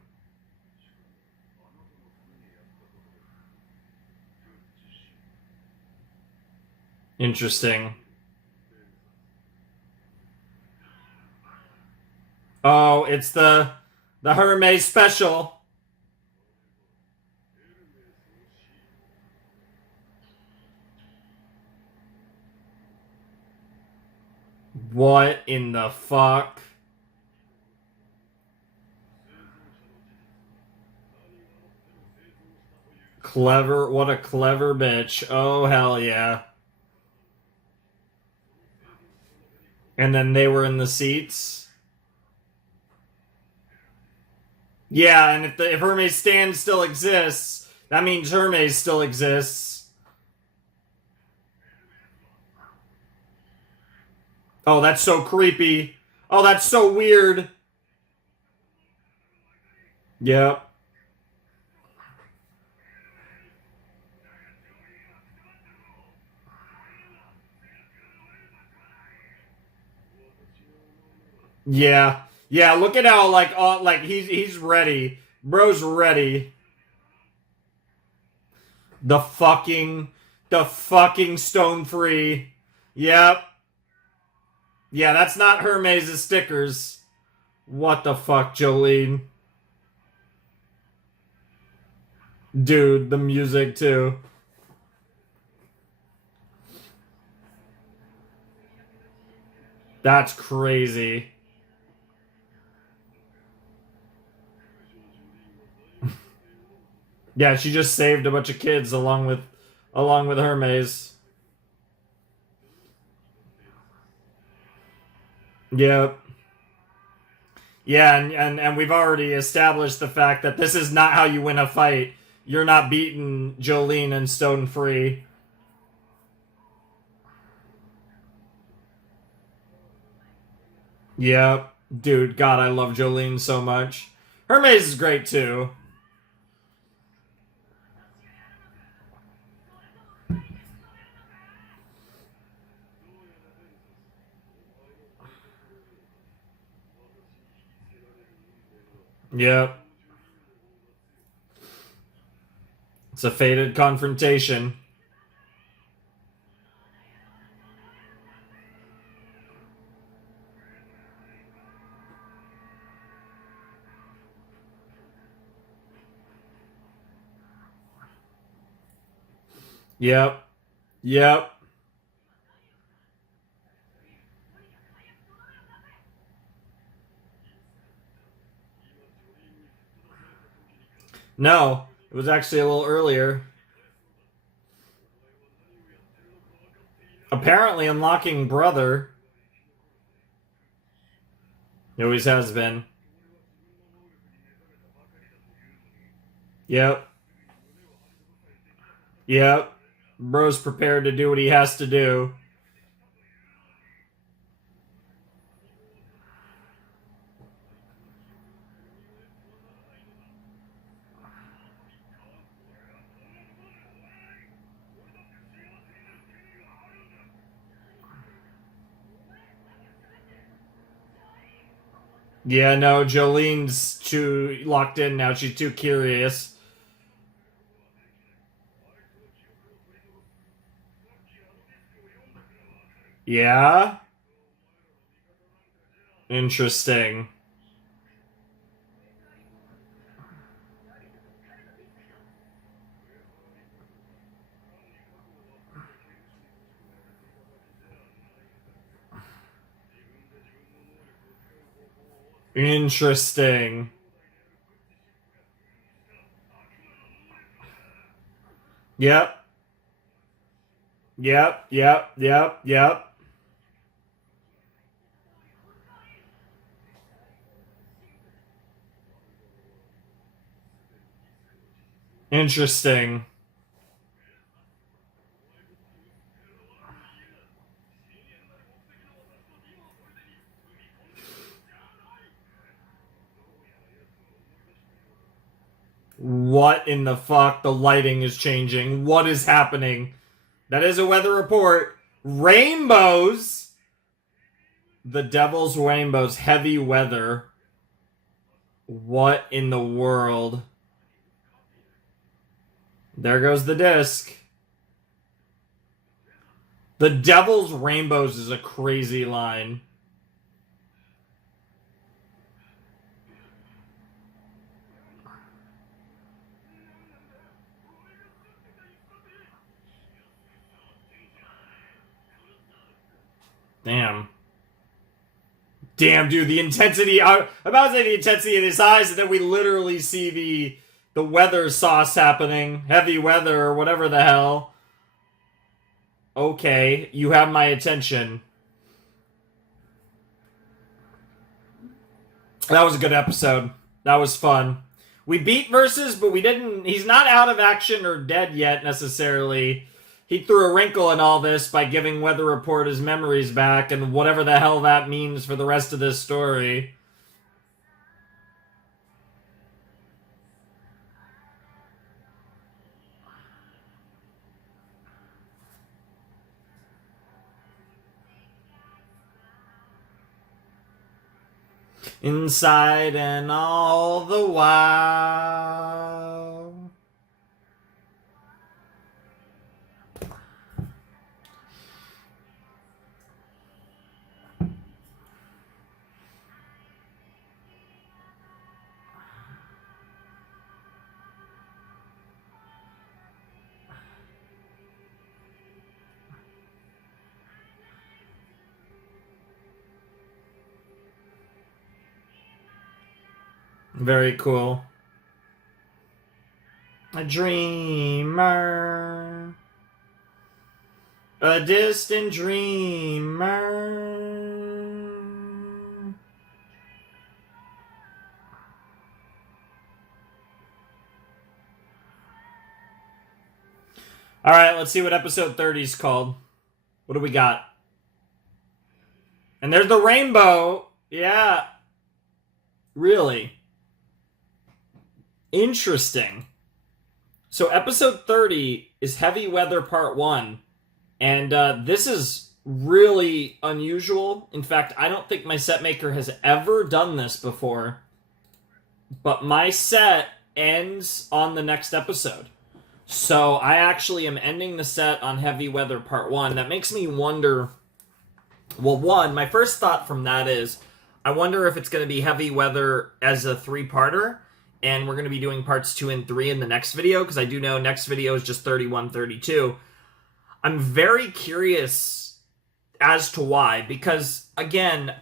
Interesting. Oh, it's the Hermes special. What in the fuck? Clever, what a clever bitch. Oh, hell yeah. And then they were in the seats. Yeah, and if Hermes stand still exists, that means Hermes still exists. Oh, that's so creepy. Oh, that's so weird. Yep. Yeah. Yeah, look at how like he's ready. Bro's ready. The fucking stone free. Yep. Yeah, that's not Hermes' stickers. What the fuck, Jolene? Dude, the music too. That's crazy. Yeah, she just saved a bunch of kids along with Hermes. Yep. Yeah, and we've already established the fact that this is not how you win a fight. You're not beating Jolene and Stone Free. Yep. Dude, God, I love Jolene so much. Hermes is great too. Yep. It's a fated confrontation. Yep. Yep. No, it was actually a little earlier. Apparently unlocking brother. He always has been. Yep. Yep. Bro's prepared to do what he has to do. Yeah, no, Jolene's too locked in now. She's too curious. Yeah? Interesting. Interesting. Yep. Yep, yep, yep, yep. Interesting. What in the fuck? The lighting is changing. What is happening? That is a weather report. Rainbows! The devil's rainbows. Heavy weather. What in the world? There goes the disc. The devil's rainbows is a crazy line. Damn. Damn, dude, the intensity. I'm about to say the intensity in his eyes, and then we literally see the weather sauce happening. Heavy weather, or whatever the hell. Okay, you have my attention. That was a good episode. That was fun. We beat Versus, but we didn't. He's not out of action or dead yet, necessarily. He threw a wrinkle in all this by giving Weather Report his memories back, and whatever the hell that means for the rest of this story. Inside and all the while. Very cool. A dreamer. A distant dreamer. Alright, let's see what episode 30 is called. What do we got? And there's the rainbow. Yeah. Really? Interesting. So episode 30 is Heavy Weather Part 1. And this is really unusual. In fact, I don't think my set maker has ever done this before. But my set ends on the next episode. So I actually am ending the set on Heavy Weather Part 1. That makes me wonder... Well, one, my first thought from that is, I wonder if it's going to be Heavy Weather as a 3-parter, and we're going to be doing parts 2 and 3 in the next video, because I do know next video is just 31, 32. I'm very curious as to why, because, again,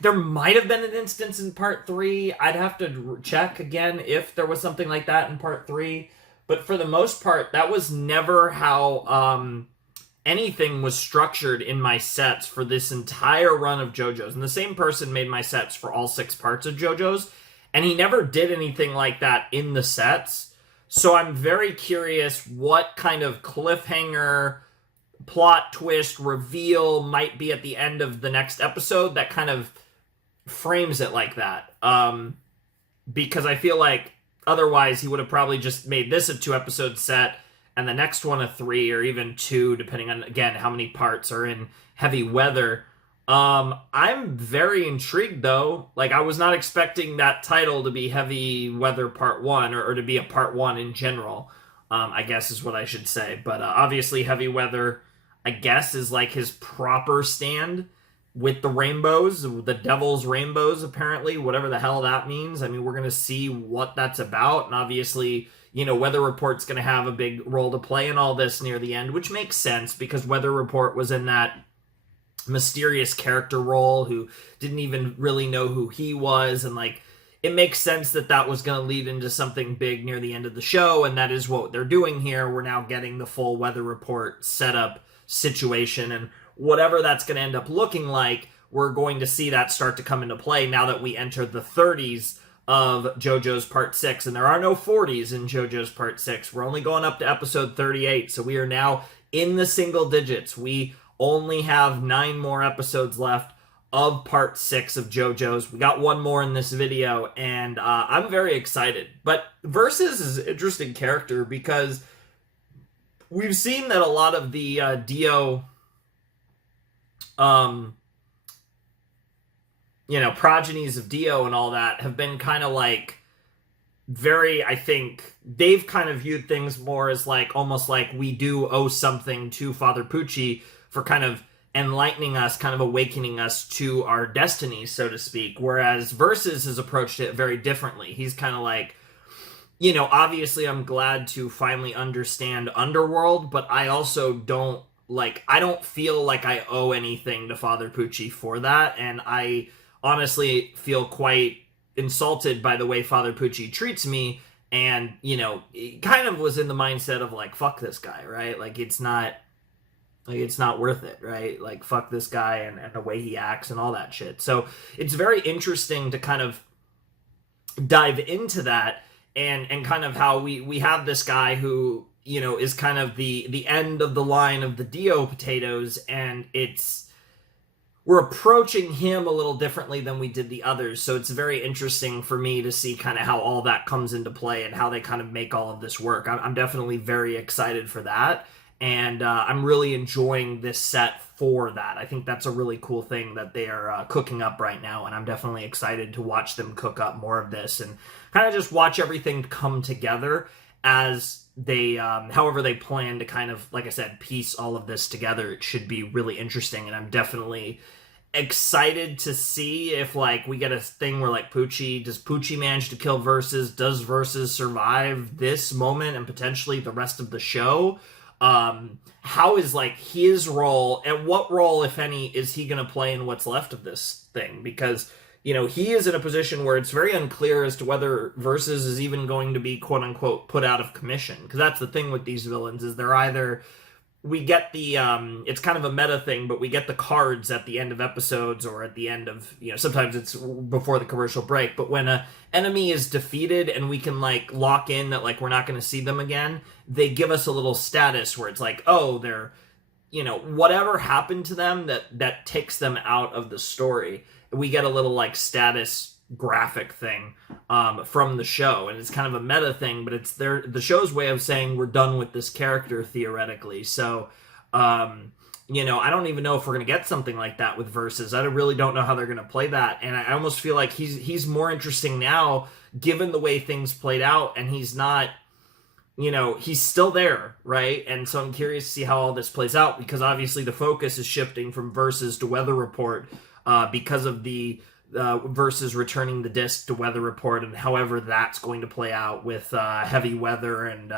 there might have been an instance in part 3. I'd have to check again if there was something like that in part 3. But for the most part, that was never how anything was structured in my sets for this entire run of JoJo's. And the same person made my sets for all 6 parts of JoJo's, and he never did anything like that in the sets. So I'm very curious what kind of cliffhanger, plot twist, reveal might be at the end of the next episode that kind of frames it like that. Because I feel like otherwise he would have probably just made this a 2-episode set and the next one a 3 or even 2, depending on, again, how many parts are in Heavy Weather. I'm very intrigued, though. Like, I was not expecting that title to be Heavy Weather Part 1, or to be a Part 1 in general, I guess is what I should say. But obviously Heavy Weather, I guess, is like his proper stand with the rainbows, the devil's rainbows, apparently, whatever the hell that means. I mean, we're going to see what that's about, and obviously, you know, Weather Report's going to have a big role to play in all this near the end, which makes sense, because Weather Report was in that mysterious character role who didn't even really know who he was, and like, it makes sense that that was going to lead into something big near the end of the show, and that is what they're doing here. We're now getting the full Weather Report setup situation, and whatever that's going to end up looking like, we're going to see that start to come into play now that we enter the 30s of JoJo's Part 6, and there are no 40s in JoJo's Part 6. We're only going up to episode 38, so we are now in the single digits. We only have 9 more episodes left of Part 6 of JoJo's. We got 1 more in this video, and I'm very excited. But Versus is an interesting character because we've seen that a lot of the Dio, progenies of Dio and all that have been kind of like very, I think, they've kind of viewed things more as like, almost like we do owe something to Father Pucci for kind of enlightening us, kind of awakening us to our destinies, so to speak. Whereas Versus has approached it very differently. He's kind of like, you know, obviously I'm glad to finally understand Underworld, but I also don't feel like I owe anything to Father Pucci for that, and I honestly feel quite insulted by the way Father Pucci treats me, and, you know, he kind of was in the mindset of like, fuck this guy, right? Like, it's not worth it, right? Like, fuck this guy and the way he acts and all that shit. So it's very interesting to kind of dive into that, and kind of how we have this guy who, you know, is kind of the end of the line of the Dio potatoes, and we're approaching him a little differently than we did the others. So it's very interesting for me to see kind of how all that comes into play and how they kind of make all of this work. I'm definitely very excited for that, and I'm really enjoying this set for that. I think that's a really cool thing that they are cooking up right now, and I'm definitely excited to watch them cook up more of this and kind of just watch everything come together as they, however they plan to kind of, like I said, piece all of this together. It should be really interesting, and I'm definitely excited to see if, like, we get a thing where, like, does Pucci manage to kill Versus? Does Versus survive this moment and potentially the rest of the show? How is, like, his role, and what role, if any, is he going to play in what's left of this thing? Because, you know, he is in a position where it's very unclear as to whether Versus is even going to be, quote-unquote, put out of commission. Because that's the thing with these villains, is they're either, we get the, it's kind of a meta thing, but we get the cards at the end of episodes, or at the end of, you know, sometimes it's before the commercial break, but when a enemy is defeated and we can, like, lock in that, like, we're not going to see them again, they give us a little status where it's like, oh, they're, you know, whatever happened to them that takes them out of the story. We get a little, like, status graphic thing from the show, and it's kind of a meta thing, but it's the show's way of saying we're done with this character, theoretically. So, you know, I don't even know if we're going to get something like that with Versus. I really don't know how they're going to play that, and I almost feel like he's more interesting now, given the way things played out, and he's not, you know, he's still there, right? And so I'm curious to see how all this plays out, because obviously the focus is shifting from Versus to Weather Report, because of the Versus returning the disc to Weather Report, and however that's going to play out with Heavy Weather. And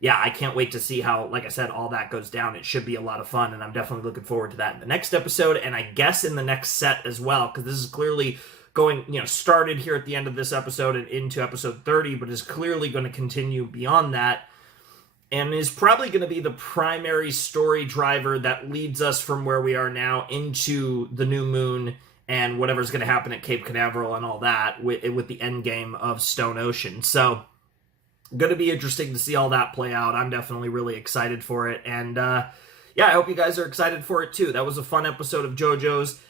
yeah, I can't wait to see how, like I said, all that goes down. It should be a lot of fun, and I'm definitely looking forward to that in the next episode, and I guess in the next set as well, because this is clearly going, you know, started here at the end of this episode and into episode 30, but is clearly going to continue beyond that. and is probably going to be the primary story driver that leads us from where we are now into the new moon and whatever's going to happen at Cape Canaveral and all that with the end game of Stone Ocean. So, going to be interesting to see all that play out. I'm definitely really excited for it. And yeah, I hope you guys are excited for it too. That was a fun episode of JoJo's.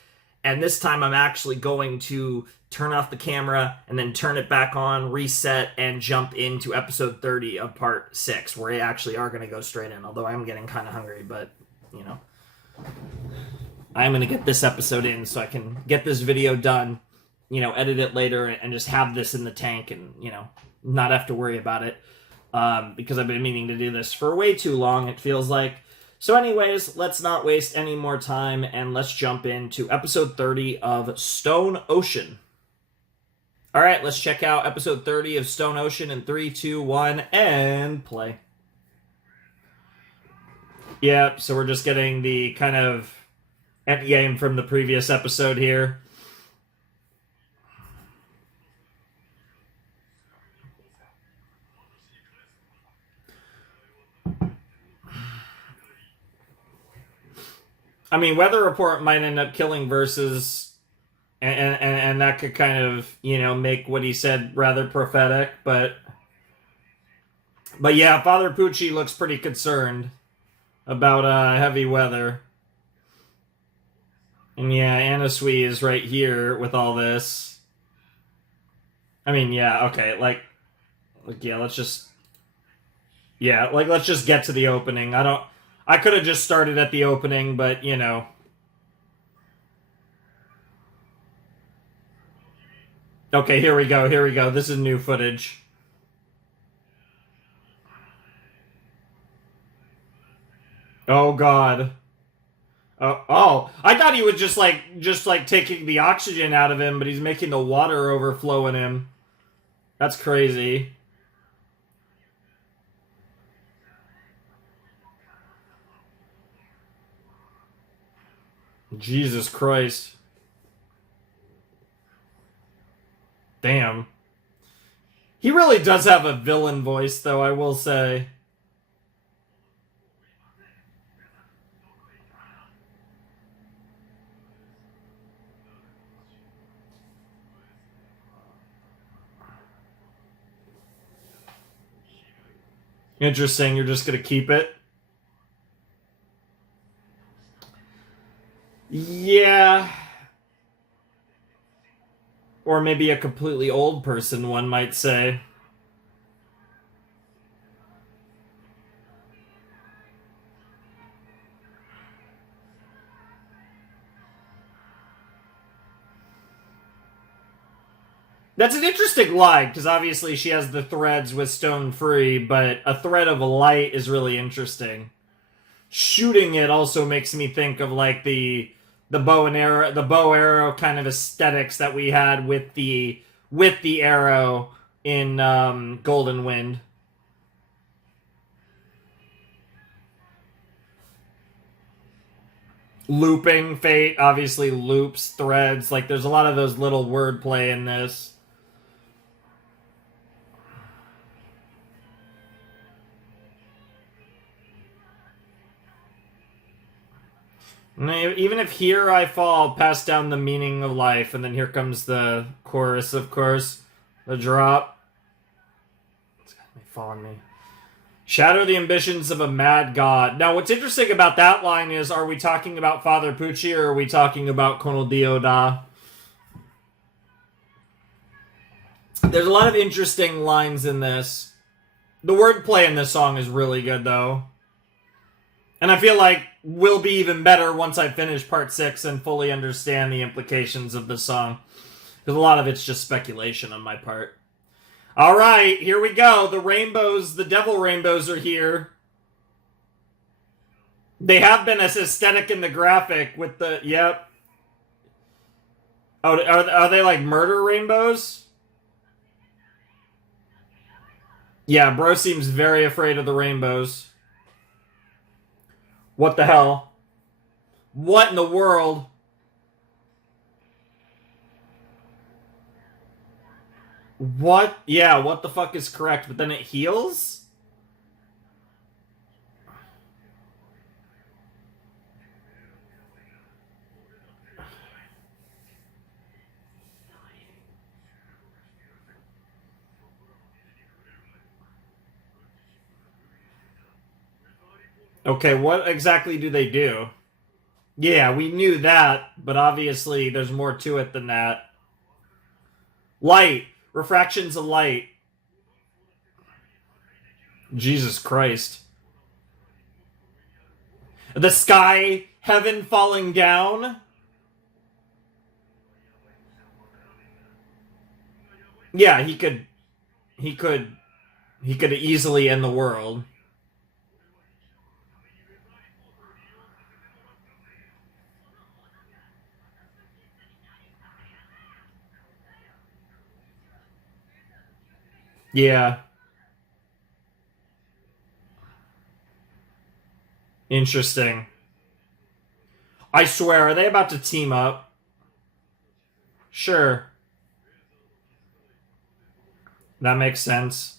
And this time I'm actually going to turn off the camera and then turn it back on, reset, and jump into episode 30 of part 6, where we actually are going to go straight in. Although I'm getting kind of hungry, but, you know. I'm going to get this episode in so I can get this video done, you know, edit it later, and just have this in the tank and, you know, not have to worry about it. Because I've been meaning to do this for way too long, it feels like. So anyways, let's not waste any more time, and let's jump into episode 30 of Stone Ocean. Alright, let's check out episode 30 of Stone Ocean in 3, 2, 1, and play. Yeah, so we're just getting the kind of endgame from the previous episode here. I mean, Weather Report might end up killing Versus, and that could kind of, you know, make what he said rather prophetic, but yeah, Father Pucci looks pretty concerned about heavy weather. And yeah, Anasui is right here with all this. I mean, yeah, okay, like yeah, let's just get to the opening. I could have just started at the opening, but, you know. Okay, here we go. This is new footage. Oh, God. Oh, I thought he was just like taking the oxygen out of him, but he's making the water overflow in him. That's crazy. Jesus Christ. Damn. He really does have a villain voice, though, I will say. Interesting, you're just gonna keep it? Yeah. Or maybe a completely old person, one might say. That's an interesting line, because obviously she has the threads with stone free, but a thread of light is really interesting. Shooting it also makes me think of like the bow arrow kind of aesthetics that we had with the arrow in Golden Wind. Looping Fate obviously loops threads. Like there's a lot of those little wordplay in this. Even if here I fall, pass down the meaning of life, and then here comes the chorus, of course. The drop. It's got me following me. Shatter the ambitions of a mad god. Now, what's interesting about that line is, are we talking about Father Pucci, or are we talking about Kono Dioda? There's a lot of interesting lines in this. The wordplay in this song is really good, though. And I feel like will be even better once I finish part 6 and fully understand the implications of the song. Because a lot of it's just speculation on my part. Alright, here we go. The rainbows, the devil rainbows are here. They have been as aesthetic in the graphic with the... Yep. Oh, are they like murder rainbows? Yeah, bro seems very afraid of the rainbows. What the hell? What in the world? What? Yeah, what the fuck is correct? But then it heals? Okay, what exactly do they do? Yeah, we knew that, but obviously there's more to it than that. Light. Refractions of light. Jesus Christ. The sky, heaven falling down. Yeah, he could he could easily end the world. Yeah, interesting. I swear, are they about to team up? Sure, that makes sense.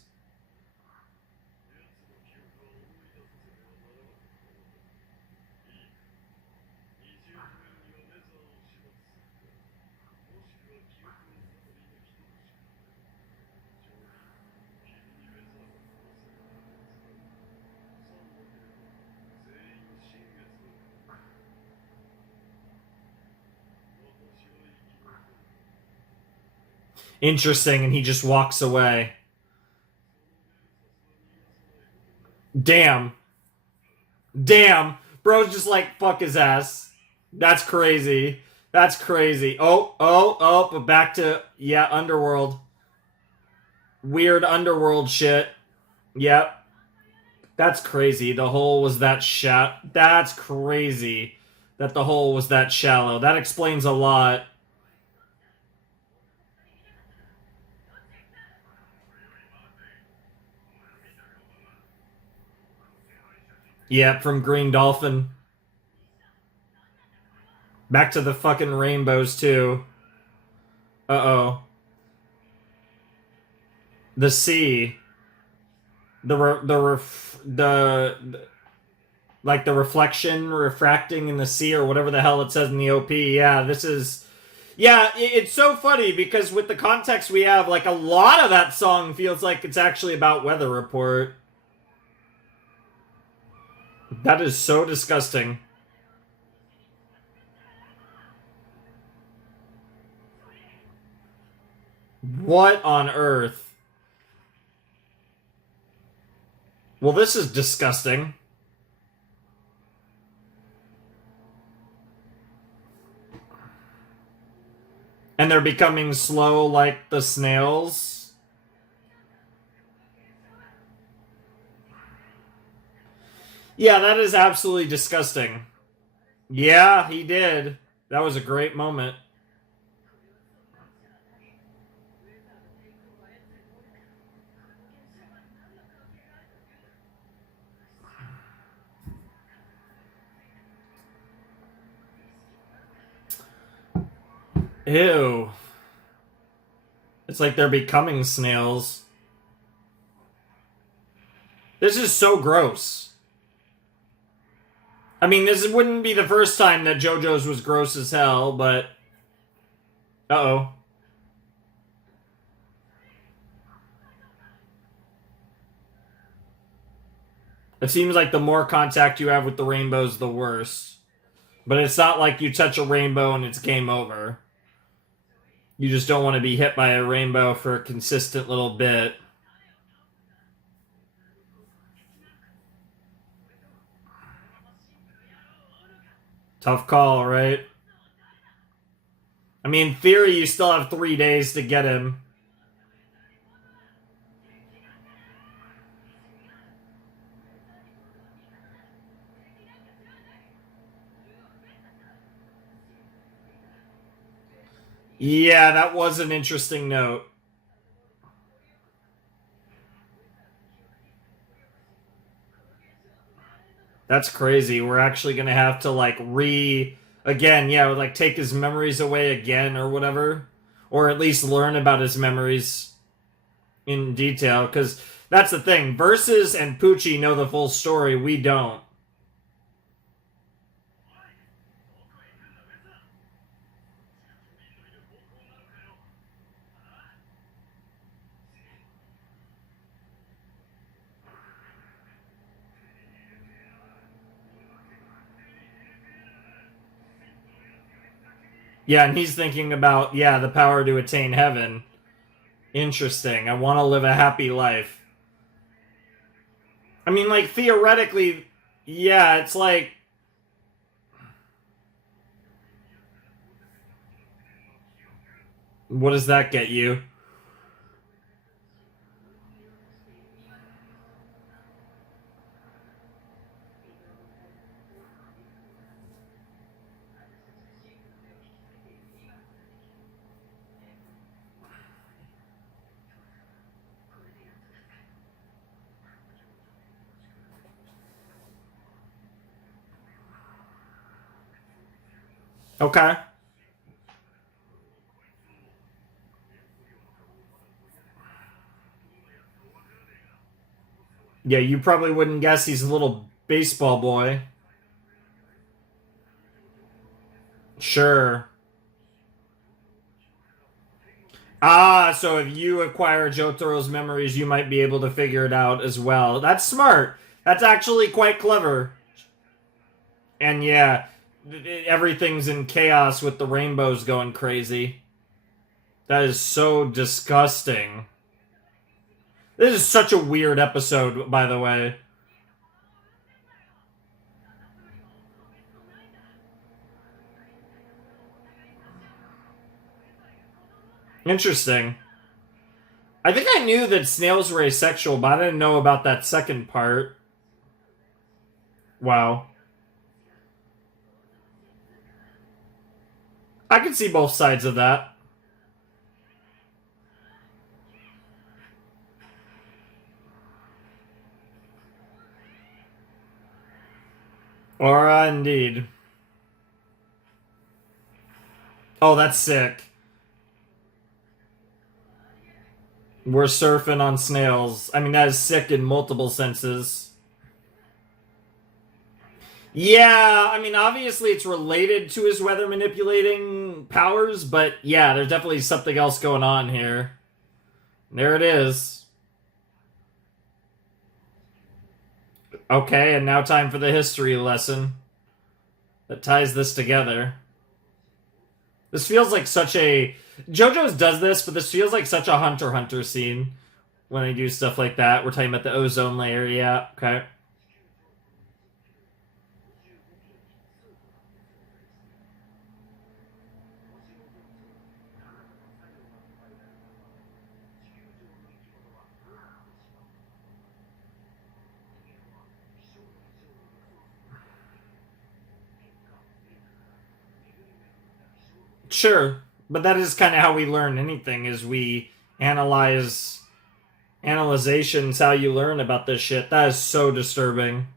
Interesting, and he just walks away. Damn. Damn. Bro's just like, fuck his ass. That's crazy. That's crazy. But back to, yeah, Underworld. Weird Underworld shit. Yep. That's crazy. The hole was that That's crazy that the hole was that shallow. That explains a lot. Yep, from Green Dolphin. Back to the fucking rainbows, too. Uh-oh. The sea. The like the reflection refracting in the sea or whatever the hell it says in the OP. Yeah, this is yeah, it's so funny because with the context we have, like a lot of that song feels like it's actually about Weather Report. That is so disgusting. What on earth? Well, this is disgusting. And they're becoming slow like the snails. Yeah, that is absolutely disgusting. Yeah, he did. That was a great moment. Ew. It's like they're becoming snails. This is so gross. I mean, this wouldn't be the first time that JoJo's was gross as hell, but... Uh-oh. It seems like the more contact you have with the rainbows, the worse. But it's not like you touch a rainbow and it's game over. You just don't want to be hit by a rainbow for a consistent little bit. Tough call, right? I mean, in theory, you still have 3 days to get him. Yeah, that was an interesting note. That's crazy. We're actually gonna have to like again, yeah, like take his memories away again or whatever, or at least learn about his memories in detail. Because that's the thing. Versus and Poochie know the full story. We don't. Yeah, and he's thinking about, yeah, the power to attain heaven. Interesting. I want to live a happy life. I mean, like, theoretically, yeah, it's like, what does that get you? Okay. Yeah, you probably wouldn't guess he's a little baseball boy. Sure. Ah, so if you acquire Jotaro's memories, you might be able to figure it out as well. That's smart. That's actually quite clever. And yeah, everything's in chaos with the rainbows going crazy. That is so disgusting. This is such a weird episode, by the way. Interesting. I think I knew that snails were asexual, but I didn't know about that second part. Wow. I can see both sides of that. Aura, indeed. Oh, that's sick. We're surfing on snails. I mean, that is sick in multiple senses. Yeah, I mean, obviously it's related to his weather manipulating powers, but yeah, there's definitely something else going on here. There it is. Okay, and now time for the history lesson that ties this together. This feels like such a... JoJo's does this, but this feels like such a Hunter x Hunter scene when they do stuff like that. We're talking about the ozone layer, yeah, okay. Sure, but that is kind of how we learn anything, is we analyze... Analyzation's how you learn about this shit. That is so disturbing.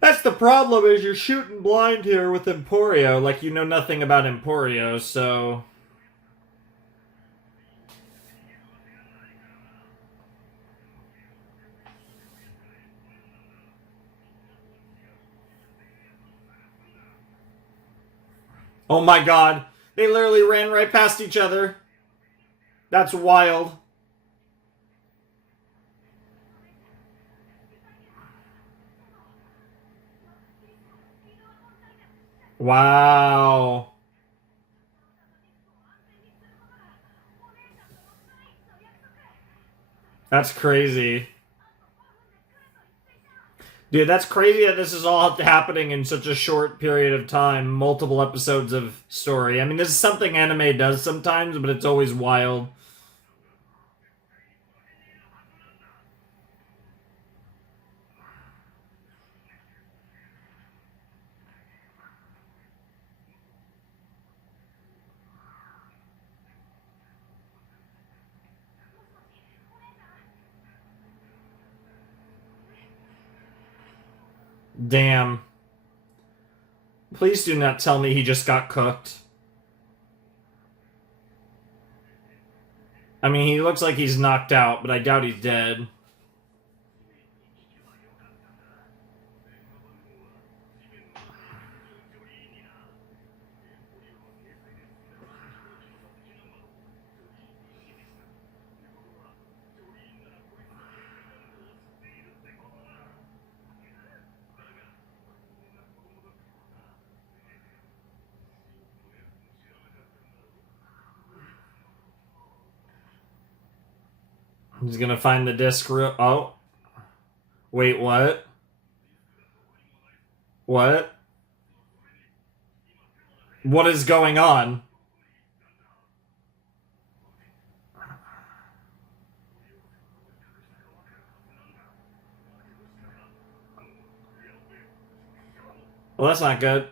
That's the problem, is you're shooting blind here with Emporio, like you know nothing about Emporio, so... Oh my god. They literally ran right past each other. That's wild. Wow. That's crazy. Dude, that's crazy that this is all happening in such a short period of time. Multiple episodes of story. I mean, this is something anime does sometimes, but it's always wild. Damn. Please do not tell me he just got cooked. I mean, he looks like he's knocked out, but I doubt he's dead. He's gonna find the disc. Oh, wait, what? What? What is going on? Well, that's not good.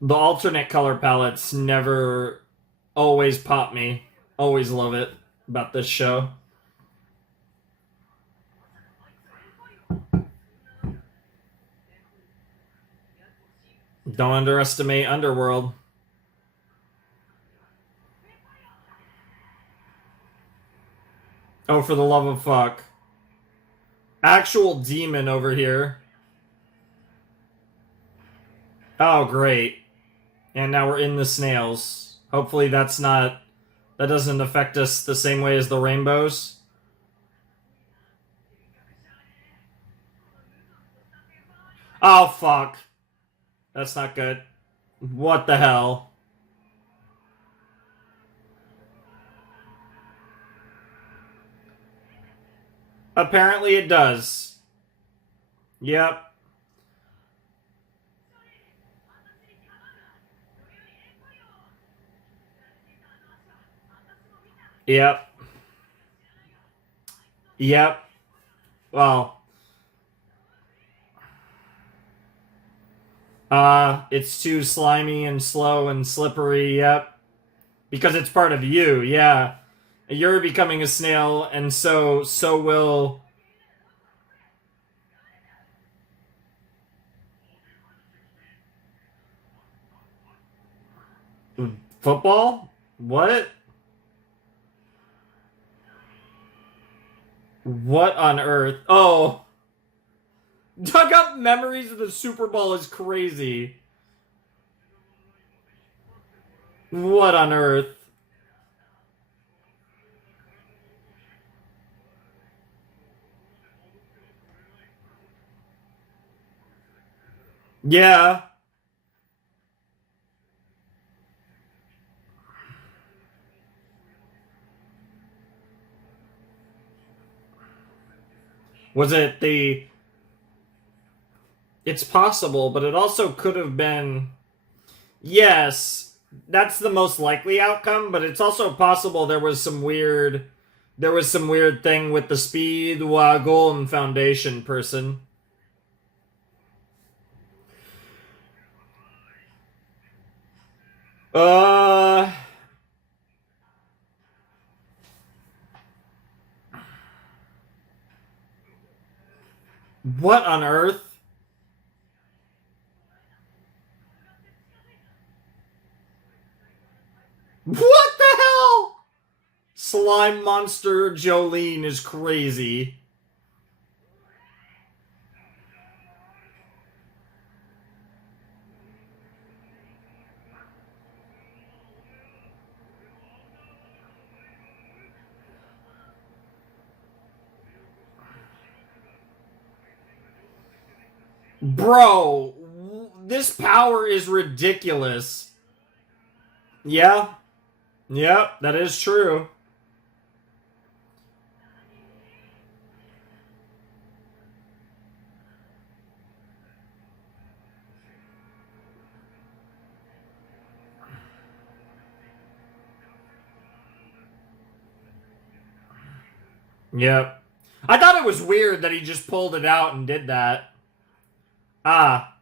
The alternate color palettes never always pop me. Always love it about this show. Don't underestimate Underworld. Oh, for the love of fuck. Actual demon over here. Oh, great. And now we're in the snails. Hopefully that doesn't affect us the same way as the rainbows. Oh, fuck. That's not good. What the hell? Apparently it does. Yep. Yep. Yep. Well. It's too slimy and slow and slippery, yep. Because it's part of you, yeah. You're becoming a snail, and so will... Football? What? What on earth? Oh. Dug up memories of the Super Bowl is crazy. What on earth? Yeah. Was it the... It's possible, but it also could have been... Yes, that's the most likely outcome, but it's also possible there was some weird thing with the Speedwagon Foundation person. What on earth? What the hell? Slime Monster Jolene is crazy. Bro, this power is ridiculous. Yeah. Yep, that is true. Yep. I thought it was weird that he just pulled it out and did that. Ah.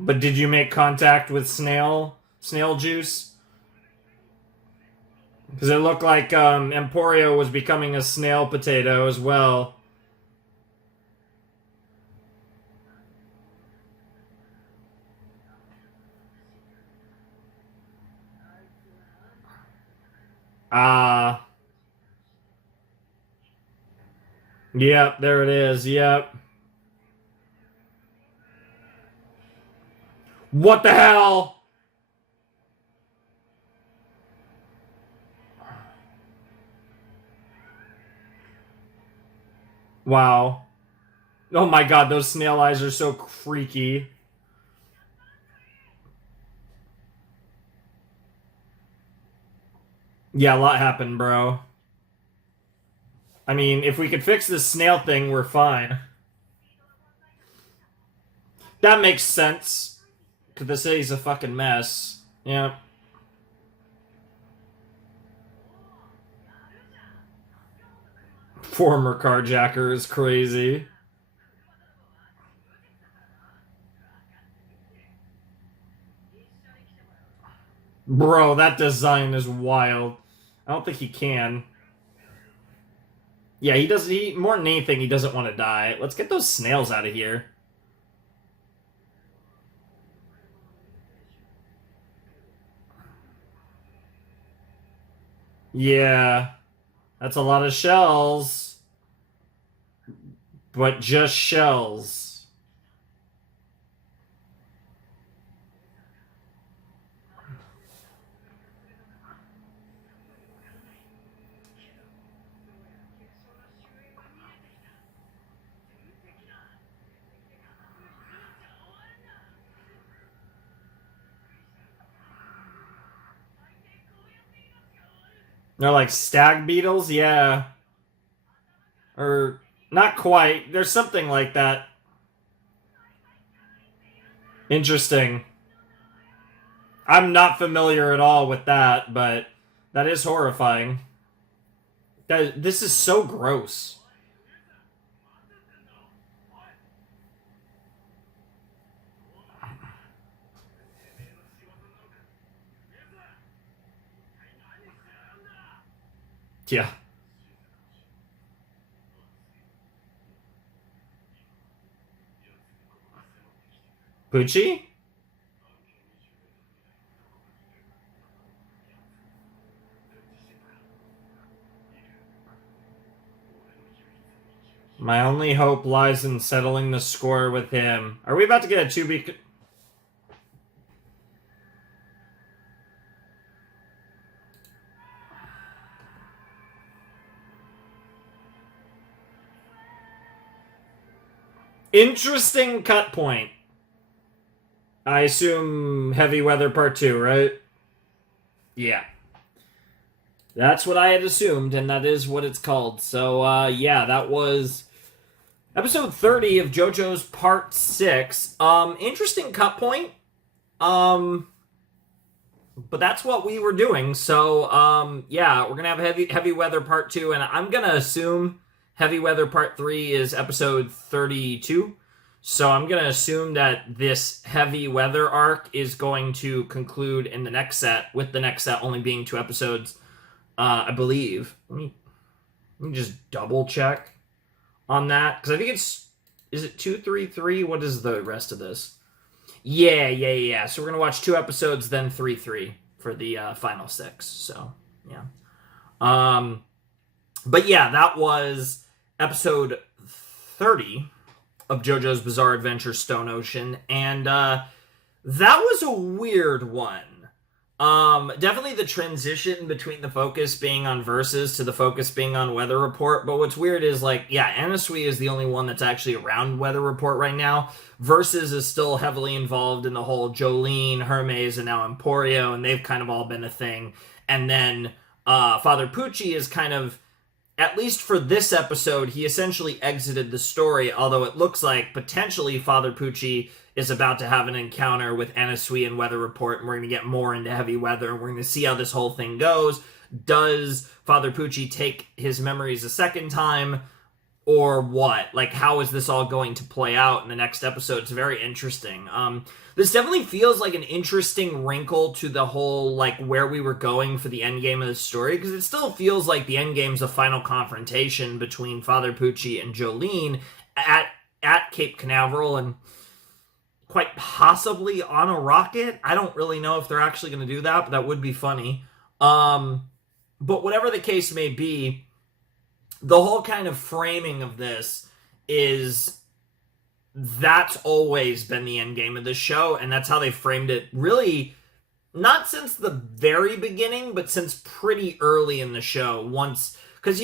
But did you make contact with snail juice? Because it looked like Emporio was becoming a snail potato as well. Ah. Yep, there it is. Yep. What the hell? Wow. Oh my god, those snail eyes are so freaky. Yeah, a lot happened, bro. I mean, if we could fix this snail thing, we're fine. That makes sense. Because the city's a fucking mess. Yeah. Former carjacker is crazy. Bro, that design is wild. I don't think he can. Yeah, he does. He more than anything, he doesn't want to die. Let's get those snails out of here. Yeah, that's a lot of shells, but just shells. They're like stag beetles, yeah, or not quite. There's something like that. Interesting. I'm not familiar at all with that, but that is horrifying. This is so gross. Yeah. Poochie? My only hope lies in settling the score with him. Are we about to get a 2B? Interesting cut point. I assume Heavy Weather Part 2, right? Yeah. That's what I had assumed, and that is what it's called. So, yeah, that was episode 30 of JoJo's Part 6. Interesting cut point. Um, but that's what we were doing. So, yeah, we're gonna have Heavy Weather Part 2, and I'm gonna assume Heavy Weather Part 3 is episode 32. So I'm gonna assume that this Heavy Weather arc is going to conclude in the next set, with the next set only being 2 episodes, I believe. Let me just double check on that, because I think is it 233? What is the rest of this? Yeah. So we're gonna watch 2 episodes, then 3 for the final 6. So yeah. But yeah, that was episode 30 of JoJo's Bizarre Adventure Stone Ocean, and that was a weird one. Definitely the transition between the focus being on Versus to the focus being on Weather Report, but what's weird is, like, yeah, Anasui is the only one that's actually around Weather Report right now. Versus is still heavily involved in the whole Jolene, Hermes, and now Emporio, and they've kind of all been a thing. And then Father Pucci is kind of, at least for this episode, he essentially exited the story, although it looks like potentially Father Pucci is about to have an encounter with Anasui and Weather Report, and we're going to get more into Heavy Weather, and we're going to see how this whole thing goes. Does Father Pucci take his memories a second time, or what? Like, how is this all going to play out in the next episode? It's very interesting. This definitely feels like an interesting wrinkle to the whole, like, where we were going for the end game of the story, because it still feels like the end game's a final confrontation between Father Pucci and Jolene at Cape Canaveral, and quite possibly on a rocket. I don't really know if they're actually going to do that, but that would be funny. But whatever the case may be, the whole kind of framing of this is that's always been the end game of this show, and that's how they framed it, really, not since the very beginning, but since pretty early in the show. Once, because,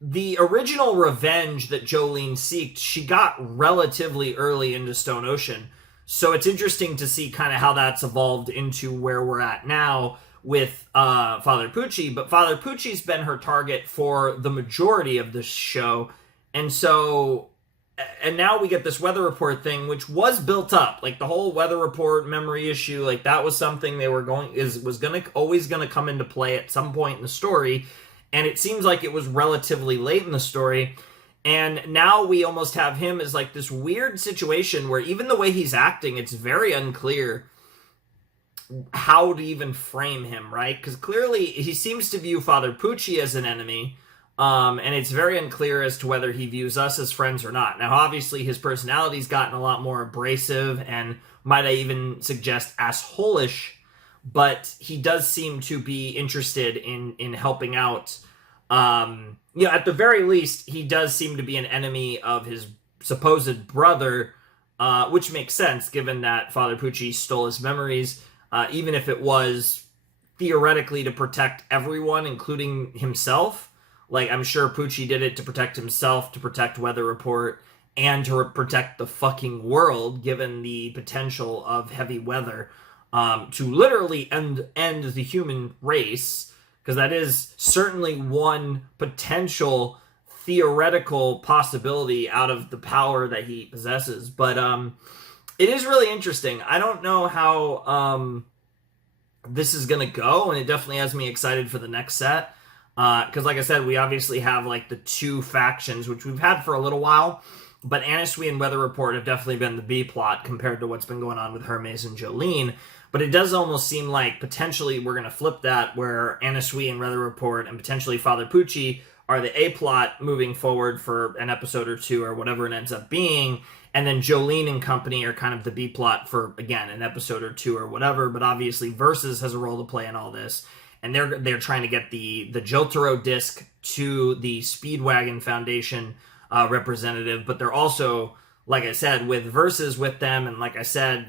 the original revenge that Jolene seeked, she got relatively early into Stone Ocean. So it's interesting to see kind of how that's evolved into where we're at now with Father Pucci. But Father Pucci's been her target for the majority of this show. And so, and now we get this weather report thing, which was built up. Like the whole weather report memory issue, like that was something they were always going to come into play at some point in the story. And it seems like it was relatively late in the story. And now we almost have him as like this weird situation where even the way he's acting, it's very unclear how to even frame him, right? Because clearly he seems to view Father Pucci as an enemy. And it's very unclear as to whether he views us as friends or not. Now, obviously, his personality's gotten a lot more abrasive and might I even suggest asshole-ish, but he does seem to be interested in helping out. At the very least, he does seem to be an enemy of his supposed brother, which makes sense given that Father Pucci stole his memories, even if it was theoretically to protect everyone, including himself. Like, I'm sure Pucci did it to protect himself, to protect Weather Report, and to protect the fucking world, given the potential of heavy weather, to literally end the human race, because that is certainly one potential theoretical possibility out of the power that he possesses. But it is really interesting. I don't know how this is going to go, and it definitely has me excited for the next set. Because like I said, we obviously have like the two factions, which we've had for a little while, but Anasui and Weather Report have definitely been the B plot compared to what's been going on with Hermes and Jolene. But it does almost seem like potentially we're going to flip that, where Anasui and Weather Report and potentially Father Pucci are the A plot moving forward for an episode or two or whatever it ends up being, and then Jolene and company are kind of the B plot for, again, an episode or two or whatever. But obviously Versus has a role to play in all this. And they're trying to get the Jotaro disc to the Speedwagon Foundation representative, but they're also, like I said, with Versus with them, and like I said,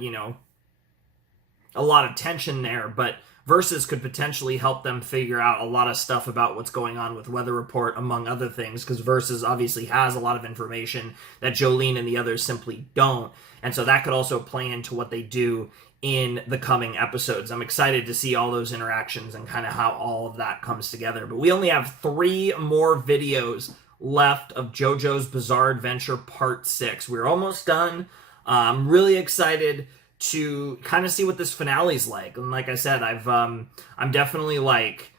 a lot of tension there, but Versus could potentially help them figure out a lot of stuff about what's going on with Weather Report, among other things, because Versus obviously has a lot of information that Jolene and the others simply don't, and so that could also play into what they do in the coming episodes. I'm excited to see all those interactions and kind of how all of that comes together. But we only have 3 more videos left of JoJo's Bizarre Adventure Part 6. We're almost done. I'm really excited to kind of see what this finale's like. And like I said, I'm definitely like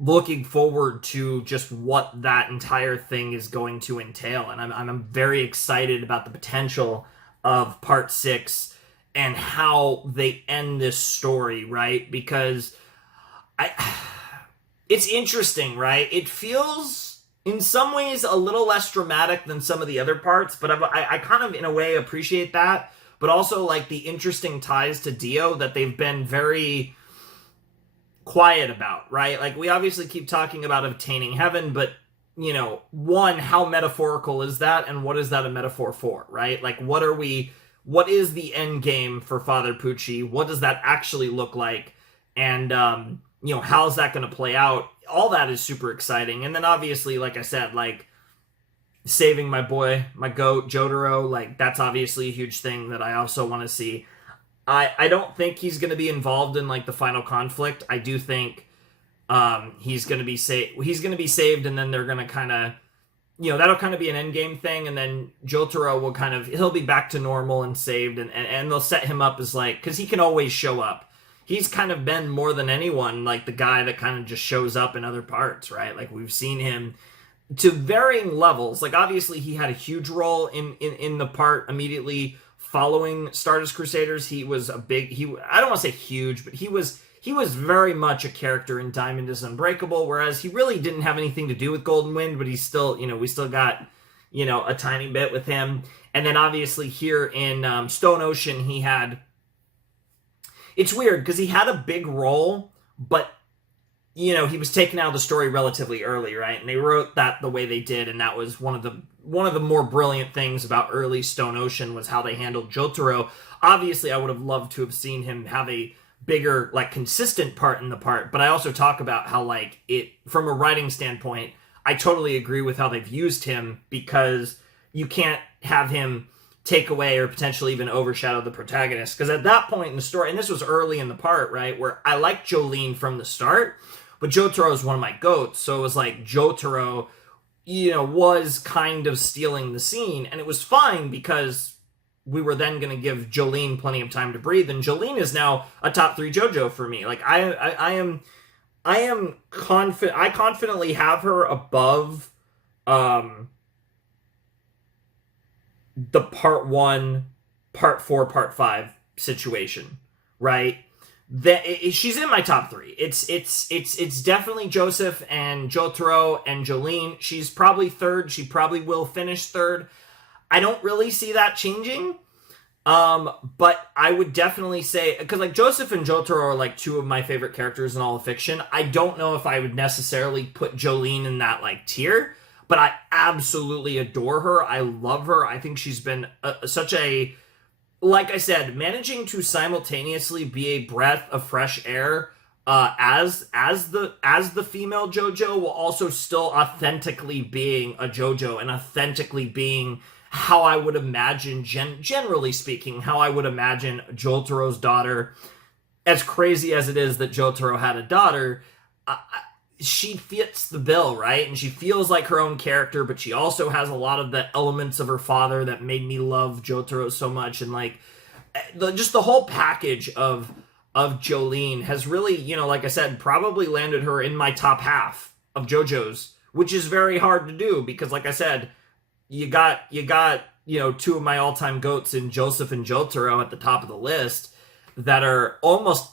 looking forward to just what that entire thing is going to entail. And I'm very excited about the potential of Part 6 and how they end this story, right? Because it's interesting, right? It feels, in some ways, a little less dramatic than some of the other parts, but I kind of, in a way, appreciate that. But also, like, the interesting ties to Dio that they've been very quiet about, right? Like, we obviously keep talking about obtaining heaven, but, one, how metaphorical is that, and what is that a metaphor for, right? Like, what is the end game for Father Pucci? What does that actually look like? And, how's that going to play out? All that is super exciting. And then obviously, like I said, like, saving my boy, my goat, Jotaro, like, that's obviously a huge thing that I also want to see. I don't think he's going to be involved in, like, the final conflict. I do think he's going to be saved, and then they're going to kind of, that'll kind of be an endgame thing, and then Jotaro will he'll be back to normal and saved, and they'll set him up as, like, because he can always show up. He's kind of been, more than anyone, like, the guy that kind of just shows up in other parts, right? Like, we've seen him to varying levels. Like, obviously, he had a huge role in the part immediately following Stardust Crusaders. He was I don't want to say huge, but he was very much a character in Diamond is Unbreakable, whereas he really didn't have anything to do with Golden Wind, but he's still, we still got, a tiny bit with him. And then obviously here in Stone Ocean, it's weird because he had a big role, but, he was taken out of the story relatively early, right? And they wrote that the way they did, and that was one of the one of the more brilliant things about early Stone Ocean was how they handled Jotaro. Obviously, I would have loved to have seen him have a bigger, like, consistent part in the part, but I also talk about how, like, it, from a writing standpoint, I totally agree with how they've used him, because you can't have him take away or potentially even overshadow the protagonist. Because at that point in the story, and this was early in the part, right, where I liked Jolene from the start, but Jotaro is one of my goats, so it was like Jotaro, was kind of stealing the scene, and it was fine because we were then going to give Jolene plenty of time to breathe, and Jolene is now a top 3 JoJo for me. Like, I am confident. I confidently have her above the part 1, part 4, part 5 situation, right? She's in my top 3. It's definitely Joseph and Jotaro and Jolene. She's probably third. She probably will finish third. I don't really see that changing. But I would definitely say, because like Joseph and Jotaro are like 2 of my favorite characters in all of fiction. I don't know if I would necessarily put Jolene in that like tier, but I absolutely adore her. I love her. I think she's been such a, like I said, managing to simultaneously be a breath of fresh air as the female JoJo, while also still authentically being a JoJo and authentically being how I would imagine, generally speaking, how I would imagine Jotaro's daughter. As crazy as it is that Jotaro had a daughter, she fits the bill, right? And she feels like her own character, but she also has a lot of the elements of her father that made me love Jotaro so much. And like, just the whole package of Jolene has really, like I said, probably landed her in my top half of JoJo's, which is very hard to do because, like I said, you got 2 of my all-time goats in Joseph and Jotaro at the top of the list that are almost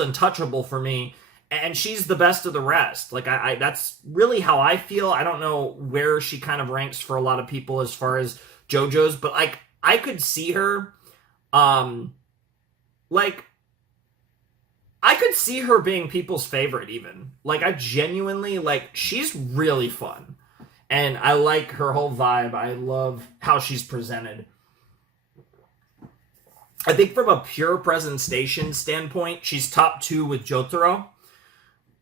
untouchable for me, and she's the best of the rest. Like, I that's really how I feel. I don't know where she kind of ranks for a lot of people as far as JoJo's, but like, I could see her, I could see her being people's favorite even. Like, I genuinely, like, she's really fun. And I like her whole vibe. I love how she's presented. I think from a pure presentation standpoint, she's top 2 with Jotaro.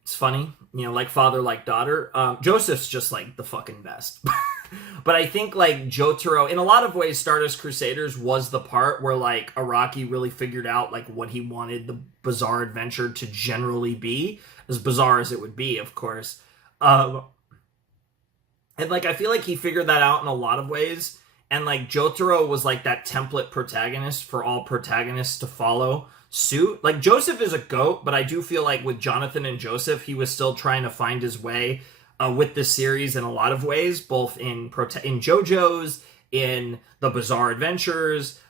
It's funny, like father, like daughter. Joseph's just like the fucking best. But I think like Jotaro, in a lot of ways, Stardust Crusaders was the part where like Araki really figured out like what he wanted the bizarre adventure to generally be. As bizarre as it would be, of course. And, like, I feel like he figured that out in a lot of ways. And, like, Jotaro was, like, that template protagonist for all protagonists to follow suit. Like, Joseph is a GOAT, but I do feel like with Jonathan and Joseph, he was still trying to find his way with this series in a lot of ways, both in JoJo's, in the Bizarre Adventures,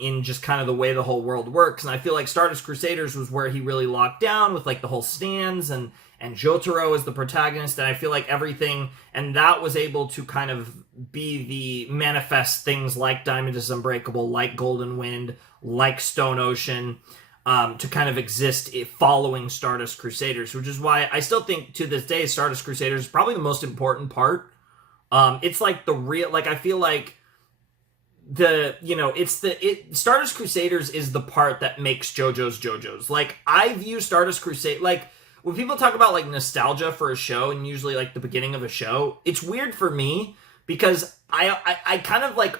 in just kind of the way the whole world works. And I feel like Stardust Crusaders was where he really locked down with, like, the whole stands and Jotaro is the protagonist, and I feel like everything, and that was able to kind of be the manifest things like Diamond is Unbreakable, like Golden Wind, like Stone Ocean, to kind of exist following Stardust Crusaders, which is why I still think to this day Stardust Crusaders is probably the most important part. It's like the real, like I feel like Stardust Crusaders is the part that makes JoJo's. Like, I view Stardust Crusade, like, when people talk about, like, nostalgia for a show, and usually, like, the beginning of a show, it's weird for me, because I kind of, like,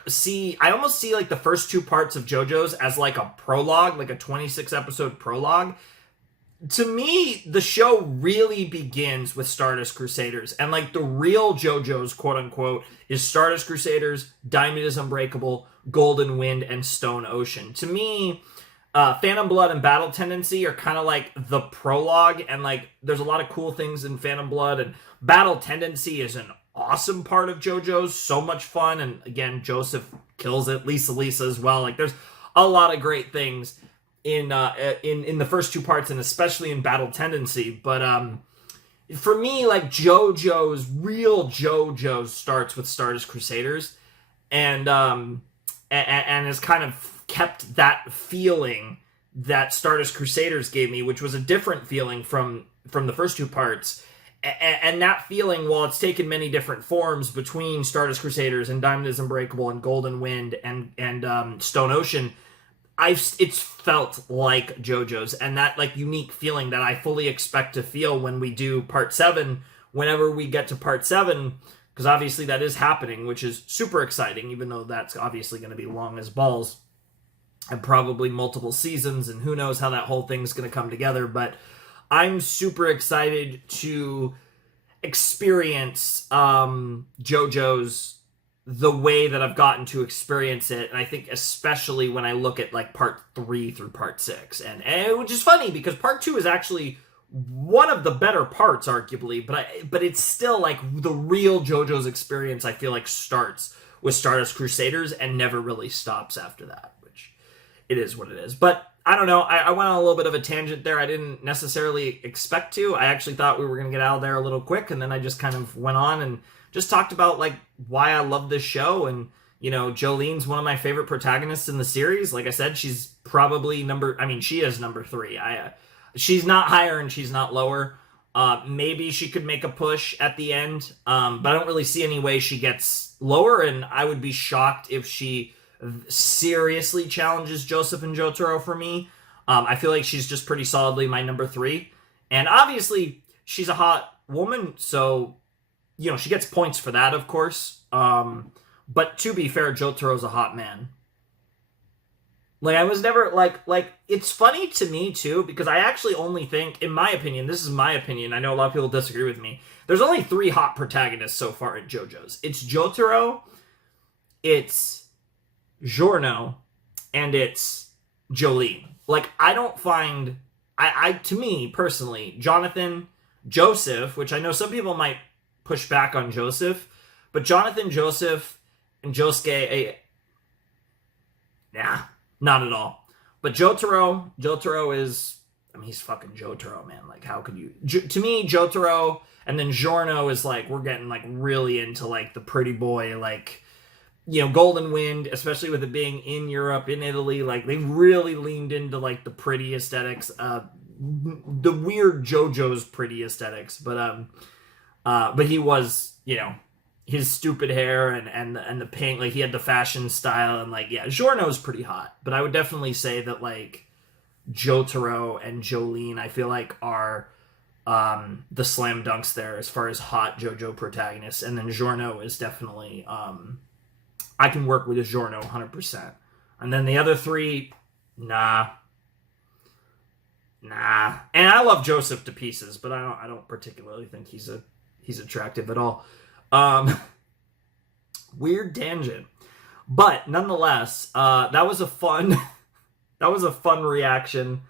I almost see, like, the first 2 parts of JoJo's as, like, a prologue, like a 26-episode prologue. To me, the show really begins with Stardust Crusaders, and, like, the real JoJo's, quote-unquote, is Stardust Crusaders, Diamond is Unbreakable, Golden Wind, and Stone Ocean. To me, Phantom Blood and Battle Tendency are kind of like the prologue, and like there's a lot of cool things in Phantom Blood, and Battle Tendency is an awesome part of JoJo's, so much fun, and again, Joseph kills it, Lisa as well. Like, there's a lot of great things in the first 2 parts, and especially in Battle Tendency. But for me, like, real JoJo's starts with Stardust Crusaders, and has kind of kept that feeling that Stardust Crusaders gave me, which was a different feeling from the first 2 parts. And that feeling, while it's taken many different forms between Stardust Crusaders and Diamond is Unbreakable and Golden Wind and Stone Ocean, it's felt like JoJo's, and that like unique feeling that I fully expect to feel when we do part 7, whenever we get to part 7, because obviously that is happening, which is super exciting, even though that's obviously going to be long as balls and probably multiple seasons, and who knows how that whole thing's going to come together. But I'm super excited to experience JoJo's the way that I've gotten to experience it, and I think especially when I look at like part 3 through part 6, and which is funny because part 2 is actually one of the better parts, arguably, but it's still like the real JoJo's experience. I feel like starts with Stardust Crusaders and never really stops after that, which it is what it is. But I don't know. I went on a little bit of a tangent there. I didn't necessarily expect to. I actually thought we were going to get out of there a little quick, and then I just kind of went on and just talked about like why I love this show. And you know, Jolene's one of my favorite protagonists in the series. Like I said, she's probably she is number 3. She's not higher and she's not lower. Maybe she could make a push at the end, but I don't really see any way she gets lower, and I would be shocked if she seriously challenges Joseph and Jotaro for me. I feel like she's just pretty solidly my number 3, and obviously she's a hot woman, so you know, she gets points for that, of course. But to be fair, Jotaro's a hot man. Like, I was never, like, it's funny to me, too, because I actually only think, in my opinion, this is my opinion, I know a lot of people disagree with me, there's only 3 hot protagonists so far in JoJo's. It's Jotaro, it's Giorno, and it's Jolene. Like, I don't find, to me, personally, Jonathan, Joseph, which I know some people might push back on Joseph, but Jonathan, Joseph, and Josuke, not at all. But Jotaro is, he's fucking Jotaro, man. Like, how could you, to me, Jotaro, and then Giorno is like, we're getting like really into like the pretty boy, like, you know, Golden Wind, especially with it being in Europe, in Italy, like they've really leaned into like the pretty aesthetics, the weird JoJo's pretty aesthetics, but he was, you know, his stupid hair and the pink, like he had the fashion style, and like, yeah, Giorno's pretty hot, but I would definitely say that like Jotaro and Jolene, I feel like are the slam dunks there as far as hot JoJo protagonists, and then Giorno is definitely, I can work with Giorno 100%, and then the other 3, nah. And I love Joseph to pieces, but I don't particularly think he's attractive at all. Weird tangent, but nonetheless, that was a fun reaction.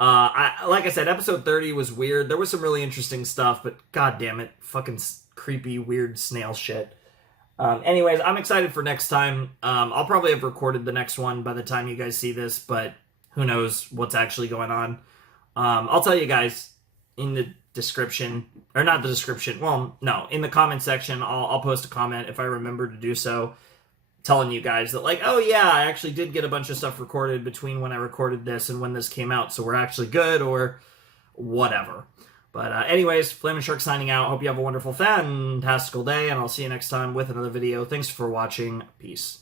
Like I said, episode 30 was weird. There was some really interesting stuff, but god damn it, fucking creepy, weird snail shit. Anyways, I'm excited for next time. I'll probably have recorded the next one by the time you guys see this, but who knows what's actually going on. I'll tell you guys in the description, or not the description, well, no, in the comment section, I'll post a comment if I remember to do so, telling you guys that, like, oh yeah, I actually did get a bunch of stuff recorded between when I recorded this and when this came out, so we're actually good, or whatever. But anyways, Flamin' Shark signing out. Hope you have a wonderful, fantastical day, and I'll see you next time with another video. Thanks for watching. Peace.